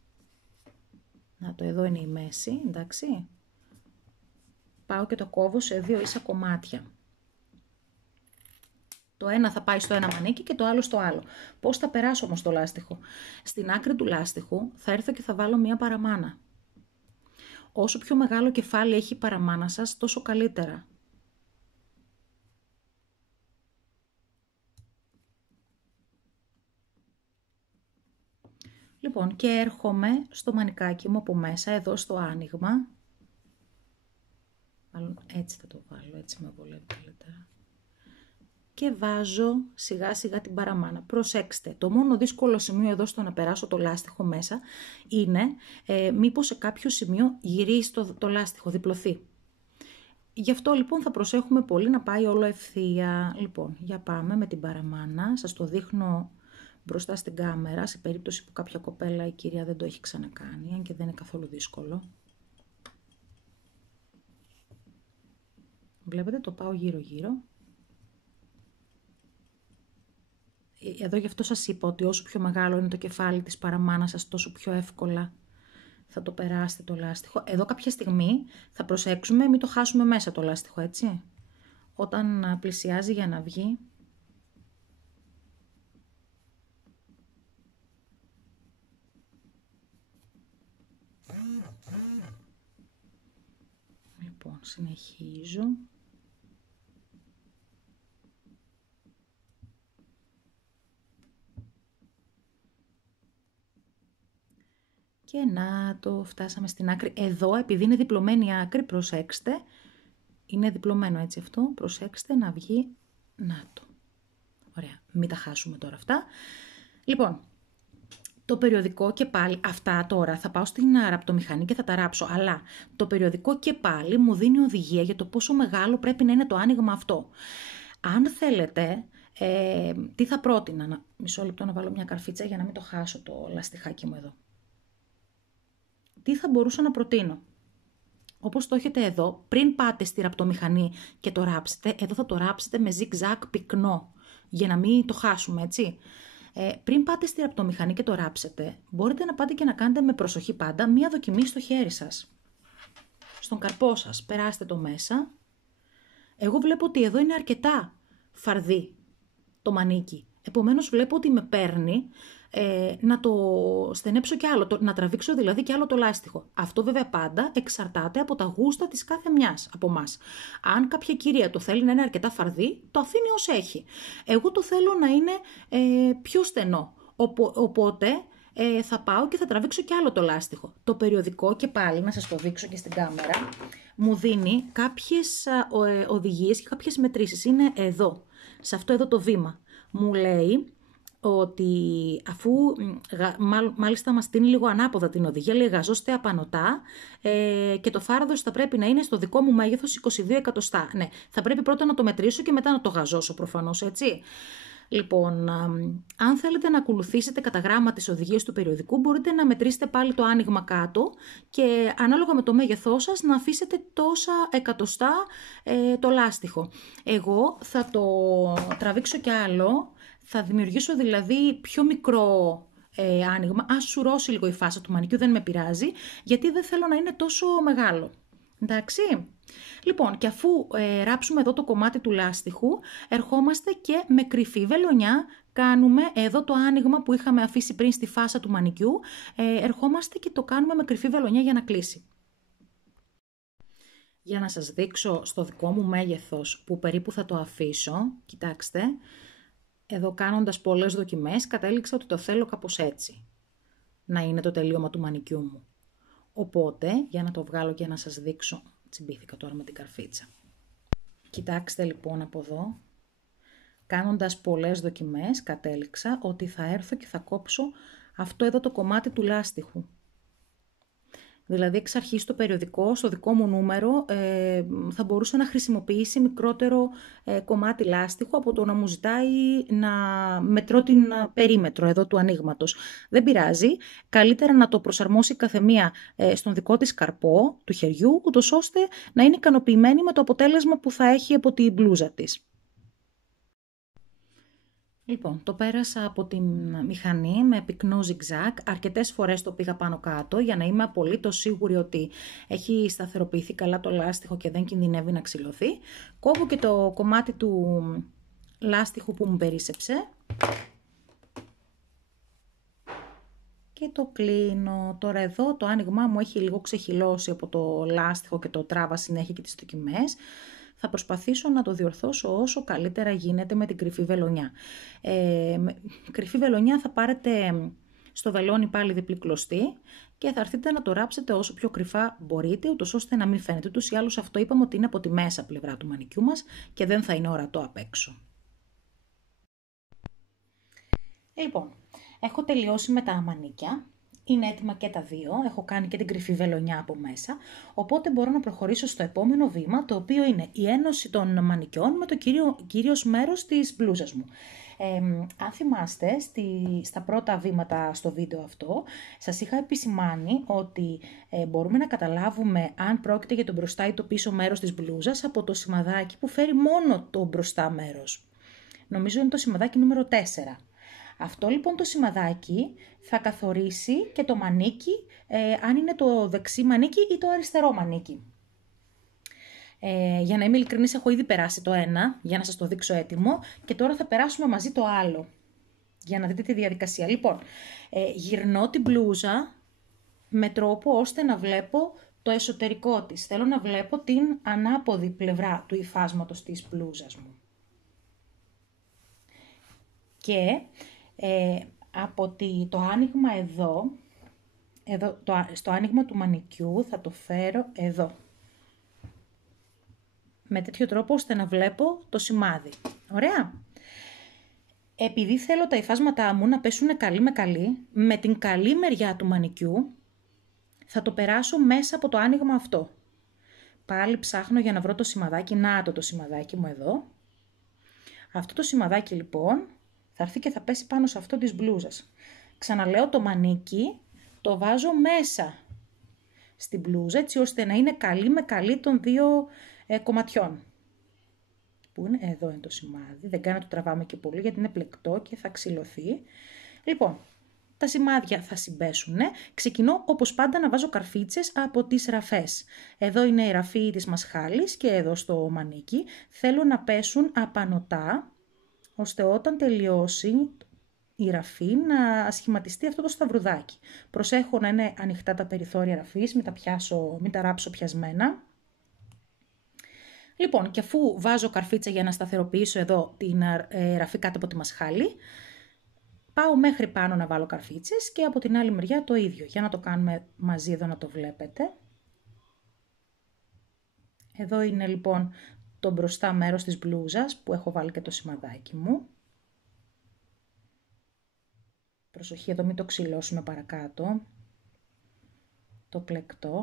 Να το, εδώ είναι η μέση, εντάξει. Πάω και το κόβω σε 2 ίσα κομμάτια. Το ένα θα πάει στο ένα μανίκι και το άλλο στο άλλο. Πώς θα περάσω όμως το λάστιχο? Στην άκρη του λάστιχου θα έρθω και θα βάλω μία παραμάνα. Όσο πιο μεγάλο κεφάλι έχει η παραμάνα σας, τόσο καλύτερα. Λοιπόν, και έρχομαι στο μανικάκι μου από μέσα, εδώ στο άνοιγμα. Έτσι θα το βάλω, έτσι με βολεύει καλύτερα. Και βάζω σιγά σιγά την παραμάνα. Προσέξτε, το μόνο δύσκολο σημείο εδώ στο να περάσω το λάστιχο μέσα είναι μήπως σε κάποιο σημείο γυρίσει το λάστιχο, διπλωθεί. Γι' αυτό λοιπόν θα προσέχουμε πολύ να πάει όλο ευθεία. Λοιπόν, για πάμε με την παραμάνα, σας το δείχνω μπροστά στην κάμερα, σε περίπτωση που κάποια κοπέλα η κυρία δεν το έχει ξανακάνει, αν και δεν είναι καθόλου δύσκολο. Βλέπετε, το πάω γύρω-γύρω. Εδώ γι' αυτό σας είπα ότι όσο πιο μεγάλο είναι το κεφάλι της παραμάνας σας, τόσο πιο εύκολα θα το περάσετε το λάστιχο. Εδώ κάποια στιγμή θα προσέξουμε μην το χάσουμε μέσα το λάστιχο, έτσι. Όταν πλησιάζει για να βγει. Λοιπόν, συνεχίζω. Και να το φτάσαμε στην άκρη. Εδώ, επειδή είναι διπλωμένη η άκρη, προσέξτε. Είναι διπλωμένο έτσι αυτό. Προσέξτε να βγει. Να το. Ωραία. Μην τα χάσουμε τώρα αυτά. Λοιπόν, το περιοδικό και πάλι, αυτά τώρα θα πάω στην ραπτομηχανή και θα τα ράψω. Αλλά το περιοδικό και πάλι μου δίνει οδηγία για το πόσο μεγάλο πρέπει να είναι το άνοιγμα αυτό. Αν θέλετε, τι θα πρότεινα. Μισό λεπτό να βάλω μια καρφίτσα για να μην το χάσω το λαστιχάκι μου εδώ. Τι θα μπορούσα να προτείνω? Όπως το έχετε εδώ, πριν πάτε στη ραπτομηχανή και το ράψετε, εδώ θα το ράψετε με zigzag πυκνό. για να μην το χάσουμε, έτσι. Πριν πάτε στη ραπτομηχανή και το ράψετε, μπορείτε να πάτε και να κάνετε με προσοχή πάντα μία δοκιμή στο χέρι σας. Στον καρπό σας, περάστε το μέσα. Εγώ βλέπω ότι εδώ είναι αρκετά φαρδί το μανίκι. Επομένως βλέπω ότι με παίρνει να το στενέψω κι άλλο, να τραβήξω δηλαδή κι άλλο το λάστιχο. Αυτό βέβαια πάντα εξαρτάται από τα γούστα της κάθε μιας από μας. Αν κάποια κυρία το θέλει να είναι αρκετά φαρδί, το αφήνει ως έχει. Εγώ το θέλω να είναι πιο στενό. Οπότε θα πάω και θα τραβήξω κι άλλο το λάστιχο. Το περιοδικό, και πάλι να σας το δείξω και στην κάμερα, μου δίνει κάποιες οδηγίες και κάποιες μετρήσεις. Είναι εδώ, σε αυτό εδώ το βήμα. Μου λέει ότι αφού μάλιστα μας στείνει λίγο ανάποδα την οδηγία, λέει γαζώστε απανωτά και το φάρδος θα πρέπει να είναι στο δικό μου μέγεθος 22 εκατοστά. Ναι, θα πρέπει πρώτα να το μετρήσω και μετά να το γαζώσω προφανώς, έτσι. Λοιπόν, αν θέλετε να ακολουθήσετε κατά γράμμα τις οδηγίες του περιοδικού, μπορείτε να μετρήσετε πάλι το άνοιγμα κάτω και ανάλογα με το μέγεθό σας να αφήσετε τόσα εκατοστά το λάστιχο. Εγώ θα το τραβήξω κι άλλο, θα δημιουργήσω δηλαδή πιο μικρό άνοιγμα, ας σουρώσει λίγο η φάσα του μανικιού, δεν με πειράζει, γιατί δεν θέλω να είναι τόσο μεγάλο. Εντάξει. Λοιπόν, και αφού ράψουμε εδώ το κομμάτι του λάστιχου, ερχόμαστε και με κρυφή βελονιά κάνουμε εδώ το άνοιγμα που είχαμε αφήσει πριν στη φάσα του μανικιού, ερχόμαστε και το κάνουμε με κρυφή βελονιά για να κλείσει. Για να σας δείξω στο δικό μου μέγεθος που περίπου θα το αφήσω, κοιτάξτε, εδώ κάνοντας πολλές δοκιμές κατέληξα ότι το θέλω κάπως έτσι, να είναι το τελείωμα του μανικιού μου. Οπότε, για να το βγάλω και να σας δείξω, τσιμπήθηκα τώρα με την καρφίτσα. Κοιτάξτε λοιπόν από εδώ, κάνοντας πολλές δοκιμές κατέληξα ότι θα έρθω και θα κόψω αυτό εδώ το κομμάτι του λάστιχου. Δηλαδή εξ αρχής το περιοδικό, στο δικό μου νούμερο, θα μπορούσε να χρησιμοποιήσει μικρότερο κομμάτι λάστιχου από το να μου ζητάει να μετρώ την περίμετρο εδώ του ανοίγματος. Δεν πειράζει, καλύτερα να το προσαρμόσει καθεμία στον δικό της καρπό του χεριού, ούτως ώστε να είναι ικανοποιημένη με το αποτέλεσμα που θα έχει από την μπλούζα της. Λοιπόν, το πέρασα από τη μηχανή με πυκνό ζιγζάκ, αρκετές φορές το πήγα πάνω κάτω για να είμαι απολύτως σίγουρη ότι έχει σταθεροποιηθεί καλά το λάστιχο και δεν κινδυνεύει να ξυλωθεί. Κόβω και το κομμάτι του λάστιχου που μου περίσσεψε και το κλείνω. Τώρα εδώ το άνοιγμά μου έχει λίγο ξεχυλώσει από το λάστιχο και το τράβα συνέχεια και τις δοκιμές. Θα προσπαθήσω να το διορθώσω όσο καλύτερα γίνεται με την κρυφή βελονιά. Κρυφή βελονιά θα πάρετε στο βελόνι πάλι διπλή κλωστή και θα έρθετε να το ράψετε όσο πιο κρυφά μπορείτε, ούτως ώστε να μην φαίνεται. Ούτως ή άλλως αυτό είπαμε ότι είναι από τη μέσα πλευρά του μανικιού μας και δεν θα είναι ορατό απ' έξω. Λοιπόν, έχω τελειώσει με τα μανίκια. Είναι έτοιμα και τα δύο, έχω κάνει και την κρυφή βελονιά από μέσα, οπότε μπορώ να προχωρήσω στο επόμενο βήμα, το οποίο είναι η ένωση των μανικιών με το κυρίως μέρος της μπλούζας μου. Αν θυμάστε, στα πρώτα βήματα στο βίντεο αυτό, σας είχα επισημάνει ότι μπορούμε να καταλάβουμε αν πρόκειται για το μπροστά ή το πίσω μέρος της μπλούζας από το σημαδάκι που φέρει μόνο το μπροστά μέρος. Νομίζω είναι το σημαδάκι νούμερο 4. Αυτό λοιπόν το σημαδάκι θα καθορίσει και το μανίκι, αν είναι το δεξί μανίκι ή το αριστερό μανίκι. Για να είμαι ειλικρινής, έχω ήδη περάσει το ένα, για να σας το δείξω έτοιμο, και τώρα θα περάσουμε μαζί το άλλο, για να δείτε τη διαδικασία. Λοιπόν, γυρνώ την μπλούζα με τρόπο ώστε να βλέπω το εσωτερικό της. Θέλω να βλέπω την ανάποδη πλευρά του υφάσματος της μπλούζας μου. Και από το άνοιγμα εδώ, στο άνοιγμα του μανικιού θα το φέρω εδώ. Με τέτοιο τρόπο ώστε να βλέπω το σημάδι. Ωραία. Επειδή θέλω τα υφάσματά μου να πέσουν καλή με καλή, με την καλή μεριά του μανικιού θα το περάσω μέσα από το άνοιγμα αυτό. Πάλι ψάχνω για να βρω το σημαδάκι. Να το σημαδάκι μου εδώ. Αυτό το σημαδάκι λοιπόν θα έρθει και θα πέσει πάνω σε αυτό της μπλούζας. Ξαναλέω, το μανίκι το βάζω μέσα στην μπλούζα, έτσι ώστε να είναι καλή με καλή των δύο κομματιών. Πού είναι? Εδώ είναι το σημάδι. Δεν κάνω να το τραβάμε και πολύ γιατί είναι πλεκτό και θα ξυλωθεί. Λοιπόν, τα σημάδια θα συμπέσουν. Ξεκινώ όπως πάντα να βάζω καρφίτσες από τις ραφές. Εδώ είναι η ραφή της μασχάλης και εδώ στο μανίκι. Θέλω να πέσουν απανωτά, ώστε όταν τελειώσει η ραφή να σχηματιστεί αυτό το σταυρουδάκι. Προσέχω να είναι ανοιχτά τα περιθώρια ραφής, μην τα ράψω πιασμένα. Λοιπόν, και αφού βάζω καρφίτσα για να σταθεροποιήσω εδώ την ραφή κάτω από τη μασχάλη, πάω μέχρι πάνω να βάλω καρφίτσες και από την άλλη μεριά το ίδιο. Για να το κάνουμε μαζί εδώ να το βλέπετε. Εδώ είναι λοιπόν το μπροστά μέρος της μπλούζας που έχω βάλει και το σημαδάκι μου. Προσοχή εδώ, μην το ξυλώσουμε παρακάτω. Το πλεκτό.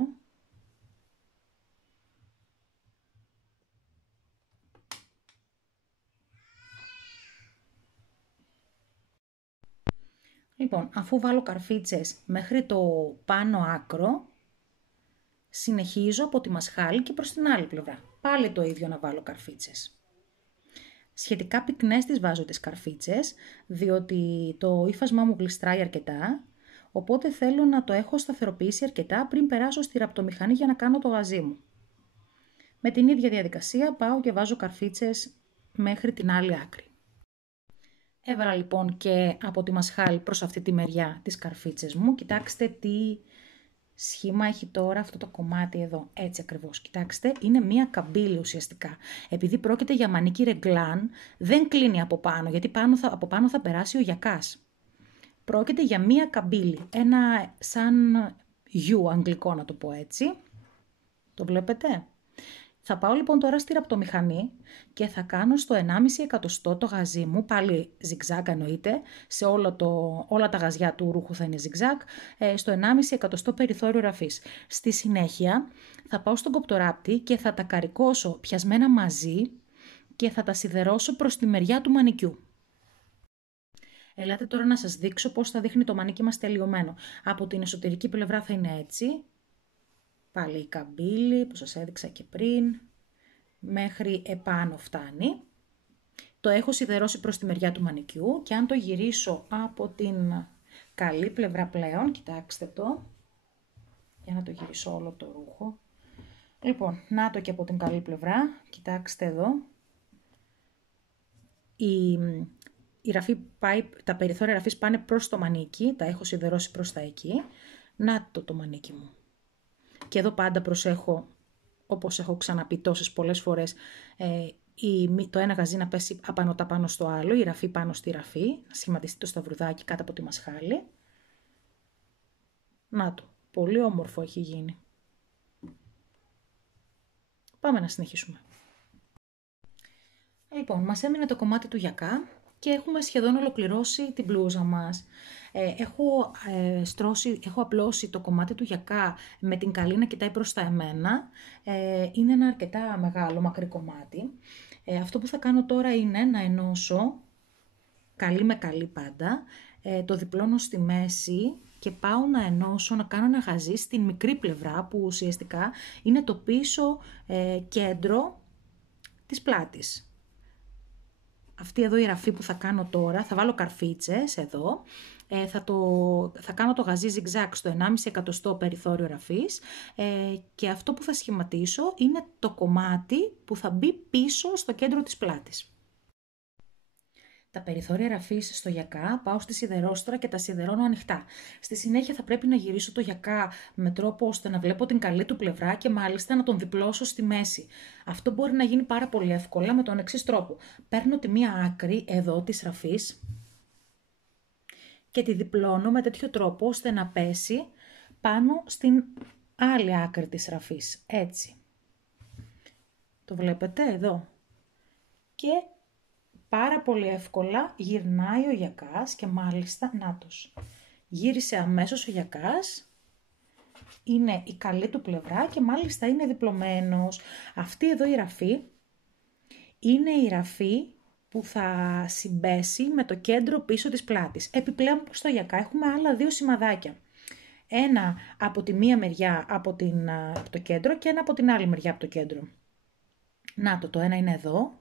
Λοιπόν, αφού βάλω καρφίτσες μέχρι το πάνω άκρο, συνεχίζω από τη μασχάλη και προς την άλλη πλευρά. Πάλι το ίδιο να βάλω καρφίτσες. Σχετικά πυκνές τις βάζω τις καρφίτσες, διότι το ύφασμά μου γλιστράει αρκετά, οπότε θέλω να το έχω σταθεροποιήσει αρκετά πριν περάσω στη ραπτομηχανή για να κάνω το γαζί μου. Με την ίδια διαδικασία πάω και βάζω καρφίτσες μέχρι την άλλη άκρη. Έβαλα λοιπόν και από τη μασχάλη προς αυτή τη μεριά τις καρφίτσες μου. Κοιτάξτε τι σχήμα έχει τώρα αυτό το κομμάτι εδώ. Έτσι ακριβώς. Κοιτάξτε, είναι μία καμπύλη ουσιαστικά. Επειδή πρόκειται για μανίκι ρεγκλάν, δεν κλείνει από πάνω, γιατί από πάνω θα περάσει ο γιακάς. Πρόκειται για μία καμπύλη. Ένα σαν U αγγλικό να το πω έτσι. Το βλέπετε? Θα πάω λοιπόν τώρα στη ραπτομηχανή και θα κάνω στο 1,5 εκατοστό το γαζί μου, πάλι ζιγζάκ εννοείται, σε όλα τα γαζιά του ρούχου θα είναι ζιγζάκ, στο 1,5 εκατοστό περιθώριο ραφής. Στη συνέχεια θα πάω στον κοπτοράπτη και θα τα καρικώσω πιασμένα μαζί και θα τα σιδερώσω προς τη μεριά του μανικιού. Ελάτε τώρα να σας δείξω πώς θα δείχνει το μανίκι μας τελειωμένο. Από την εσωτερική πλευρά θα είναι έτσι. Πάλι η καμπύλη που σας έδειξα και πριν, μέχρι επάνω φτάνει. Το έχω σιδερώσει προς τη μεριά του μανικιού και αν το γυρίσω από την καλή πλευρά πλέον, κοιτάξτε το, για να το γυρίσω όλο το ρούχο. Λοιπόν, να το και από την καλή πλευρά, κοιτάξτε εδώ. Η ραφή πάει, τα περιθώρια ραφής πάνε προς το μανίκι, τα έχω σιδερώσει προς τα εκεί. Να το μανίκι μου. Και εδώ πάντα προσέχω, όπως έχω ξαναπεί τόσες πολλές φορές, το ένα γαζί να πέσει απανωτά πάνω στο άλλο, η ραφή πάνω στη ραφή, να σχηματιστεί το σταυρουδάκι κάτω από τη μασχάλη. Να το, πολύ όμορφο έχει γίνει. Πάμε να συνεχίσουμε. Λοιπόν, μας έμεινε το κομμάτι του γιακά και έχουμε σχεδόν ολοκληρώσει την μπλούζα μας. Έχω απλώσει το κομμάτι του γιακά με την καλή να κοιτάει προς τα εμένα. Είναι ένα αρκετά μεγάλο μακρύ κομμάτι. Αυτό που θα κάνω τώρα είναι να ενώσω καλή με καλή πάντα. Το διπλώνω στη μέση και πάω να ενώσω, να κάνω ένα γαζί στην μικρή πλευρά που ουσιαστικά είναι το πίσω κέντρο της πλάτης. Αυτή εδώ η ραφή που θα κάνω τώρα, θα βάλω καρφίτσες εδώ, θα κάνω το γαζί ζιγζάκ στο 1,5 εκατοστό περιθώριο ραφής και αυτό που θα σχηματίσω είναι το κομμάτι που θα μπει πίσω στο κέντρο της πλάτης. Τα περιθώρια ραφής στο γιακά πάω στη σιδερόστρα και τα σιδερώνω ανοιχτά. Στη συνέχεια θα πρέπει να γυρίσω το γιακά με τρόπο ώστε να βλέπω την καλή του πλευρά και μάλιστα να τον διπλώσω στη μέση. Αυτό μπορεί να γίνει πάρα πολύ εύκολα με τον εξής τρόπο. Παίρνω τη μία άκρη εδώ της ραφής και τη διπλώνω με τέτοιο τρόπο ώστε να πέσει πάνω στην άλλη άκρη της ραφής. Έτσι. Το βλέπετε εδώ. Και πάρα πολύ εύκολα γυρνάει ο γιακάς και μάλιστα, νάτος, γύρισε αμέσως ο γιακάς, είναι η καλή του πλευρά και μάλιστα είναι διπλωμένος. Αυτή εδώ η ραφή είναι η ραφή που θα συμπέσει με το κέντρο πίσω της πλάτης. Επιπλέον στο γιακά έχουμε άλλα δύο σημαδάκια. Ένα από τη μία μεριά από το κέντρο και ένα από την άλλη μεριά από το κέντρο. Να το ένα είναι εδώ.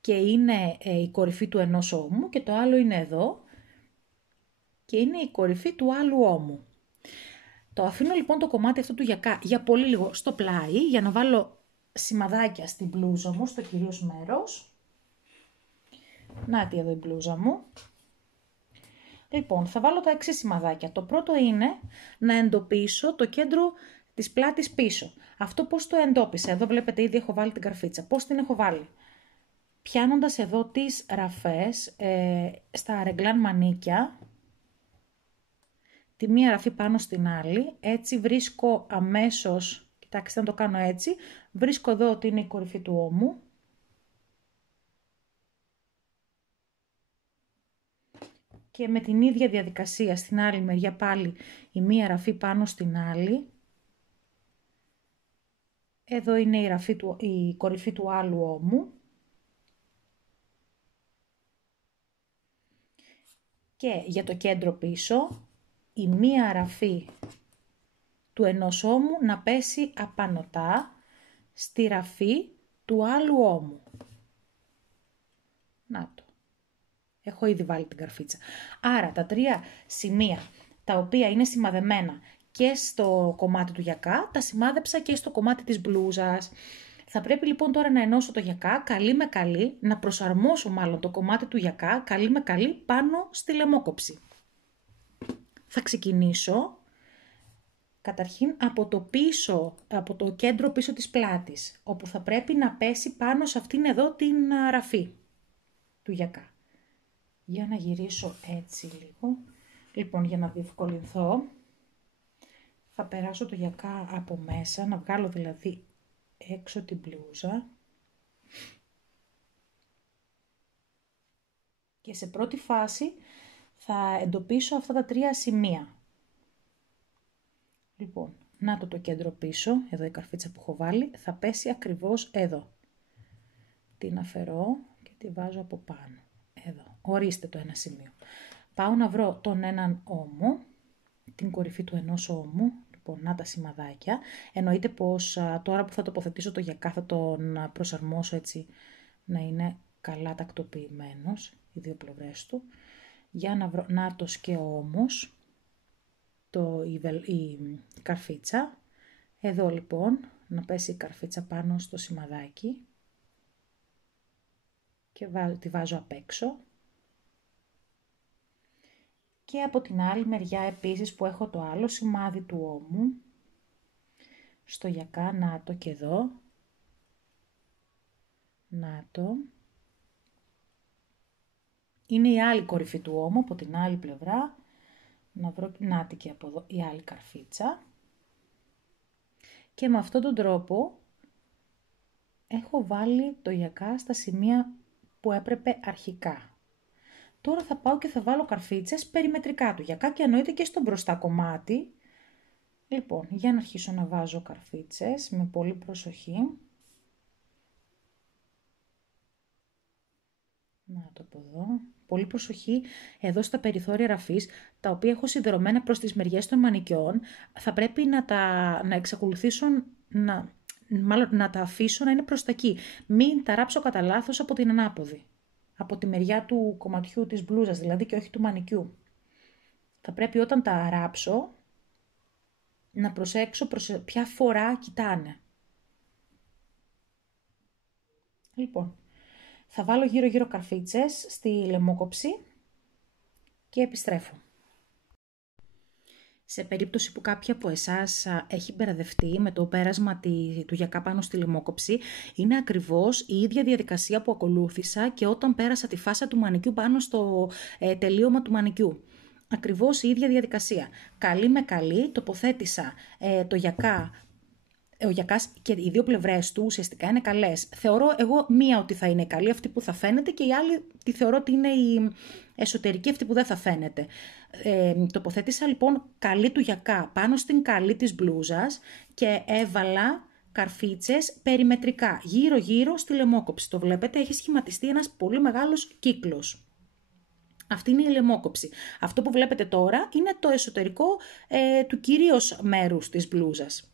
και είναι η κορυφή του ενός ώμου και το άλλο είναι εδώ και είναι η κορυφή του άλλου ώμου. Το αφήνω λοιπόν το κομμάτι αυτό του γιακά για πολύ λίγο στο πλάι για να βάλω σημαδάκια στην μπλούζα μου, στο κυρίως μέρος. Νάτι εδώ η μπλούζα μου. Λοιπόν, θα βάλω τα εξής σημαδάκια. Το πρώτο είναι να εντοπίσω το κέντρο της πλάτης πίσω. Αυτό πώς το εντόπισα. Εδώ βλέπετε ήδη έχω βάλει την καρφίτσα. Πώς την έχω βάλει. Πιάνοντας εδώ τις ραφές στα ρεγκλάν μανίκια, τη μία ραφή πάνω στην άλλη, έτσι βρίσκω αμέσως, κοιτάξτε να το κάνω έτσι, βρίσκω εδώ ότι είναι η κορυφή του ώμου. Και με την ίδια διαδικασία στην άλλη μεριά πάλι η μία ραφή πάνω στην άλλη. Εδώ είναι η κορυφή του άλλου ώμου. Και για το κέντρο πίσω, η μία ραφή του ενός ώμου να πέσει απανωτά στη ραφή του άλλου ώμου. Να το. Έχω ήδη βάλει την καρφίτσα. Άρα τα τρία σημεία τα οποία είναι σημαδεμένα και στο κομμάτι του γιακά, τα σημάδεψα και στο κομμάτι της μπλούζας. Θα πρέπει λοιπόν τώρα να ενώσω το γιακά καλή με καλή, να προσαρμόσω μάλλον το κομμάτι του γιακά καλή με καλή πάνω στη λαιμόκοψη. Θα ξεκινήσω καταρχήν από το πίσω, από το κέντρο πίσω της πλάτης, όπου θα πρέπει να πέσει πάνω σε αυτήν εδώ την ραφή του γιακά. Για να γυρίσω έτσι λίγο. Λοιπόν, για να διευκολυνθώ, θα περάσω το γιακά από μέσα, να βγάλω δηλαδή έξω την μπλούζα. Και σε πρώτη φάση θα εντοπίσω αυτά τα τρία σημεία. Λοιπόν, να το κέντρο πίσω, εδώ η καρφίτσα που έχω βάλει, θα πέσει ακριβώς εδώ. Την αφαιρώ και τη βάζω από πάνω. Εδώ, ορίστε το ένα σημείο. Πάω να βρω τον έναν ώμο, την κορυφή του ενός ώμου, λοιπόν, να τα σημαδάκια. Εννοείται πως τώρα που θα τοποθετήσω το γιακά θα τον προσαρμόσω έτσι να είναι καλά τακτοποιημένος, οι δύο πλευρές του. Για να βρω, νάτος και ο ώμος, η καρφίτσα. Εδώ λοιπόν να πέσει η καρφίτσα πάνω στο σημαδάκι. Και τη βάζω απ' έξω. Και από την άλλη μεριά επίσης που έχω το άλλο σημάδι του ώμου, στο γιακά, να το και εδώ, να το. Είναι η άλλη κορυφή του ώμου, από την άλλη πλευρά, να βρω, νάτι και από εδώ η άλλη καρφίτσα. Και με αυτόν τον τρόπο έχω βάλει το γιακά στα σημεία που έπρεπε αρχικά. Τώρα θα πάω και θα βάλω καρφίτσες περιμετρικά του γιακά και εννοείται και στο μπροστά κομμάτι. Λοιπόν, για να αρχίσω να βάζω καρφίτσες με πολύ προσοχή. Να το πω εδώ. Πολύ προσοχή εδώ στα περιθώρια ραφής, τα οποία έχω σιδερωμένα προς τις μεριές των μανικιών. Θα πρέπει να εξακολουθήσω να τα αφήσω να είναι προς τα εκεί. Μην τα ράψω κατά λάθος από την ανάποδη. Από τη μεριά του κομματιού της μπλούζας, δηλαδή και όχι του μανικιού. Θα πρέπει όταν τα ράψω να προσέξω ποια φορά κοιτάνε. Λοιπόν, θα βάλω γύρω-γύρω καρφίτσες στη λαιμόκοψη και επιστρέφω. Σε περίπτωση που κάποια από εσάς έχει μπερδευτεί με το πέρασμα του γιακά πάνω στη λαιμόκοψη, είναι ακριβώς η ίδια διαδικασία που ακολούθησα και όταν πέρασα τη φάσα του μανικιού πάνω στο τελείωμα του μανικιού. Ακριβώς η ίδια διαδικασία. Καλή με καλή, τοποθέτησα το γιακά. Ο γιακάς και οι δύο πλευρές του ουσιαστικά είναι καλές. Θεωρώ εγώ μία ότι θα είναι καλή, αυτή που θα φαίνεται, και η άλλη τη θεωρώ ότι είναι η εσωτερική, αυτή που δεν θα φαίνεται. Τοποθέτησα λοιπόν καλή του γιακά πάνω στην καλή της μπλούζας και έβαλα καρφίτσες περιμετρικά, γύρω-γύρω στη λαιμόκοψη. Το βλέπετε, έχει σχηματιστεί ένας πολύ μεγάλος κύκλος. Αυτή είναι η λαιμόκοψη. Αυτό που βλέπετε τώρα είναι το εσωτερικό του κυρίως μέρους της μπλούζας.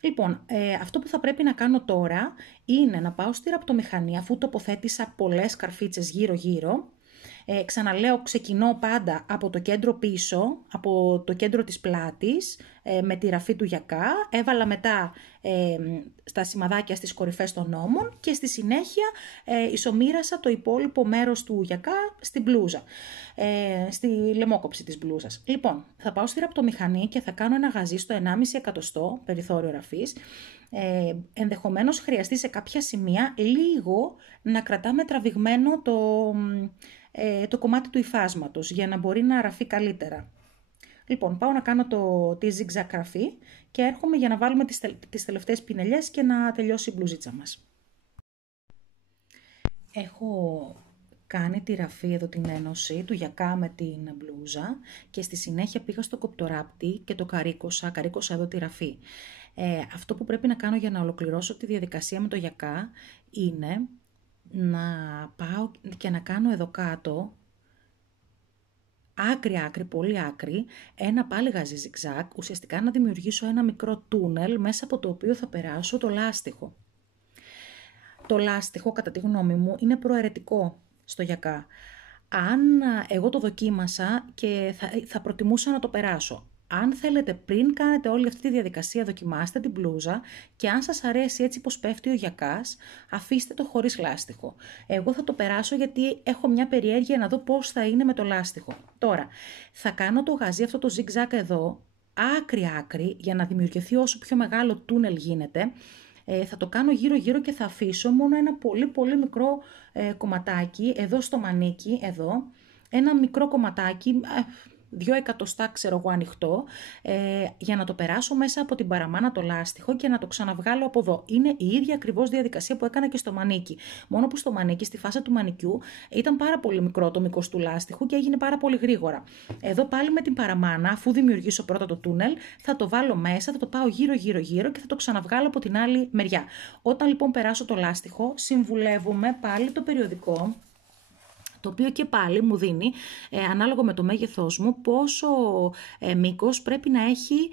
Λοιπόν, αυτό που θα πρέπει να κάνω τώρα είναι να πάω στη ραπτομηχανή, αφού τοποθέτησα πολλές καρφίτσες γύρω-γύρω. Ξαναλέω, ξεκινώ πάντα από το κέντρο πίσω, από το κέντρο της πλάτης, με τη ραφή του γιακά. Έβαλα μετά στα σημαδάκια στις κορυφές των ώμων και στη συνέχεια ισομήρασα το υπόλοιπο μέρος του γιακά στην μπλούζα, στη λαιμόκοψη της μπλούζας. Λοιπόν, θα πάω στη ραπτομηχανή και θα κάνω ένα γαζί στο 1,5 εκατοστό περιθώριο ραφής. Ενδεχομένως χρειαστεί σε κάποια σημεία λίγο να κρατάμε τραβηγμένο το κομμάτι του υφάσματος για να μπορεί να ραφεί καλύτερα. Λοιπόν, πάω να κάνω τη zigzag ραφή και έρχομαι για να βάλουμε τις τελευταίες πινελιές και να τελειώσει η μπλουζίτσα μας. Έχω κάνει τη ραφή εδώ, την ένωση του γιακά με την μπλούζα και στη συνέχεια πήγα στο κοπτοράπτη και το καρύκωσα εδώ τη ραφή. Αυτό που πρέπει να κάνω για να ολοκληρώσω τη διαδικασία με το γιακά είναι να πάω και να κάνω εδώ κάτω, άκρη, πολύ άκρη, ένα πάλι γαζί zigzag, ουσιαστικά να δημιουργήσω ένα μικρό τούνελ μέσα από το οποίο θα περάσω το λάστιχο. Το λάστιχο, κατά τη γνώμη μου, είναι προαιρετικό στο γιακά. Αν εγώ το δοκίμασα και θα προτιμούσα να το περάσω. Αν θέλετε πριν κάνετε όλη αυτή τη διαδικασία, δοκιμάστε την μπλούζα και αν σας αρέσει έτσι πως πέφτει ο γιακάς, αφήστε το χωρίς λάστιχο. Εγώ θα το περάσω γιατί έχω μια περιέργεια να δω πώς θα είναι με το λάστιχο. Τώρα, θα κάνω το γαζί αυτό το zigzag εδώ, άκρη, για να δημιουργηθεί όσο πιο μεγάλο τούνελ γίνεται. Θα το κάνω γύρω-γύρω και θα αφήσω μόνο ένα πολύ μικρό κομματάκι, εδώ στο μανίκι, εδώ, ένα μικρό κομματάκι, 2 εκατοστά ξέρω εγώ ανοιχτό, για να το περάσω μέσα από την παραμάνα το λάστιχο και να το ξαναβγάλω από εδώ. Είναι η ίδια ακριβώς διαδικασία που έκανα και στο μανίκι. Μόνο που στο μανίκι, στη φάση του μανικιού, ήταν πάρα πολύ μικρό το μήκος του λάστιχου και έγινε πάρα πολύ γρήγορα. Εδώ πάλι με την παραμάνα, αφού δημιουργήσω πρώτα το τούνελ, θα το βάλω μέσα, θα το πάω γύρω και θα το ξαναβγάλω από την άλλη μεριά. Όταν λοιπόν περάσω το λάστιχο, συμβουλεύομαι πάλι το περιοδικό, το οποίο και πάλι μου δίνει, ανάλογα με το μέγεθός μου, πόσο μήκος πρέπει να έχει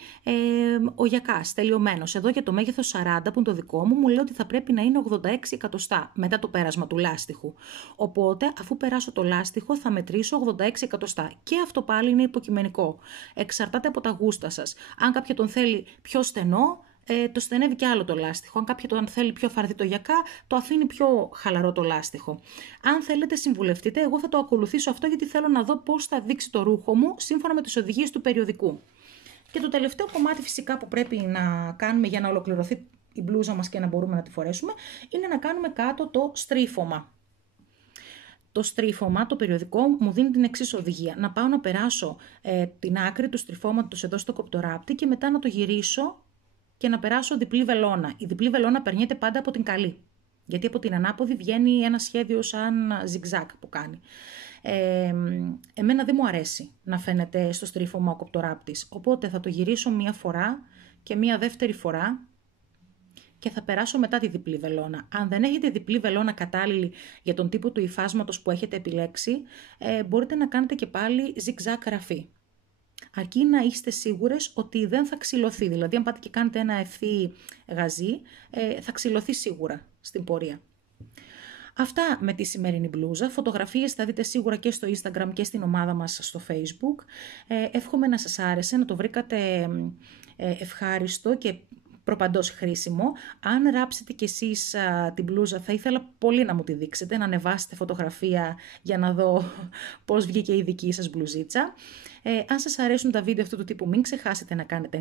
ο γιακάς τελειωμένος. Εδώ για το μέγεθος 40 που είναι το δικό μου λέει ότι θα πρέπει να είναι 86 εκατοστά μετά το πέρασμα του λάστιχου. Οπότε αφού περάσω το λάστιχο θα μετρήσω 86 εκατοστά. Και αυτό πάλι είναι υποκειμενικό. Εξαρτάται από τα γούστα σας. Αν κάποιο τον θέλει πιο στενό, το στενεύει και άλλο το λάστιχο. Αν κάποιο τον θέλει πιο φαρδί το γιακά, το αφήνει πιο χαλαρό το λάστιχο. Αν θέλετε, συμβουλευτείτε. Εγώ θα το ακολουθήσω αυτό γιατί θέλω να δω πώς θα δείξει το ρούχο μου σύμφωνα με τις οδηγίες του περιοδικού. Και το τελευταίο κομμάτι φυσικά που πρέπει να κάνουμε για να ολοκληρωθεί η μπλούζα μας και να μπορούμε να τη φορέσουμε είναι να κάνουμε κάτω το στρίφωμα. Το στρίφωμα, το περιοδικό, μου δίνει την εξής οδηγία. Να πάω να περάσω την άκρη του στριφώματος εδώ στο κοπτοράπτη και μετά να το γυρίσω και να περάσω διπλή βελόνα. Η διπλή βελόνα περνιέται πάντα από την καλή. Γιατί από την ανάποδη βγαίνει ένα σχέδιο σαν zigzag που κάνει. Εμένα δεν μου αρέσει να φαίνεται στο στρίφωμα ο κοπτοράπτης. Οπότε θα το γυρίσω μία φορά και μία δεύτερη φορά και θα περάσω μετά τη διπλή βελόνα. Αν δεν έχετε διπλή βελόνα κατάλληλη για τον τύπο του υφάσματος που έχετε επιλέξει, μπορείτε να κάνετε και πάλι zigzag ραφή. Αρκεί να είστε σίγουρες ότι δεν θα ξυλωθεί. Δηλαδή, αν πάτε και κάνετε ένα ευθύ γαζί, θα ξυλωθεί σίγουρα στην πορεία. Αυτά με τη σημερινή μπλούζα. Φωτογραφίες θα δείτε σίγουρα και στο Instagram και στην ομάδα μας στο Facebook. Εύχομαι να σας άρεσε, να το βρήκατε ευχάριστο και προπαντός χρήσιμο. Αν ράψετε κι εσείς την μπλούζα, θα ήθελα πολύ να μου τη δείξετε, να ανεβάσετε φωτογραφία για να δω πώς βγήκε η δική σας μπλουζίτσα. Αν σας αρέσουν τα βίντεο αυτού του τύπου, μην ξεχάσετε να κάνετε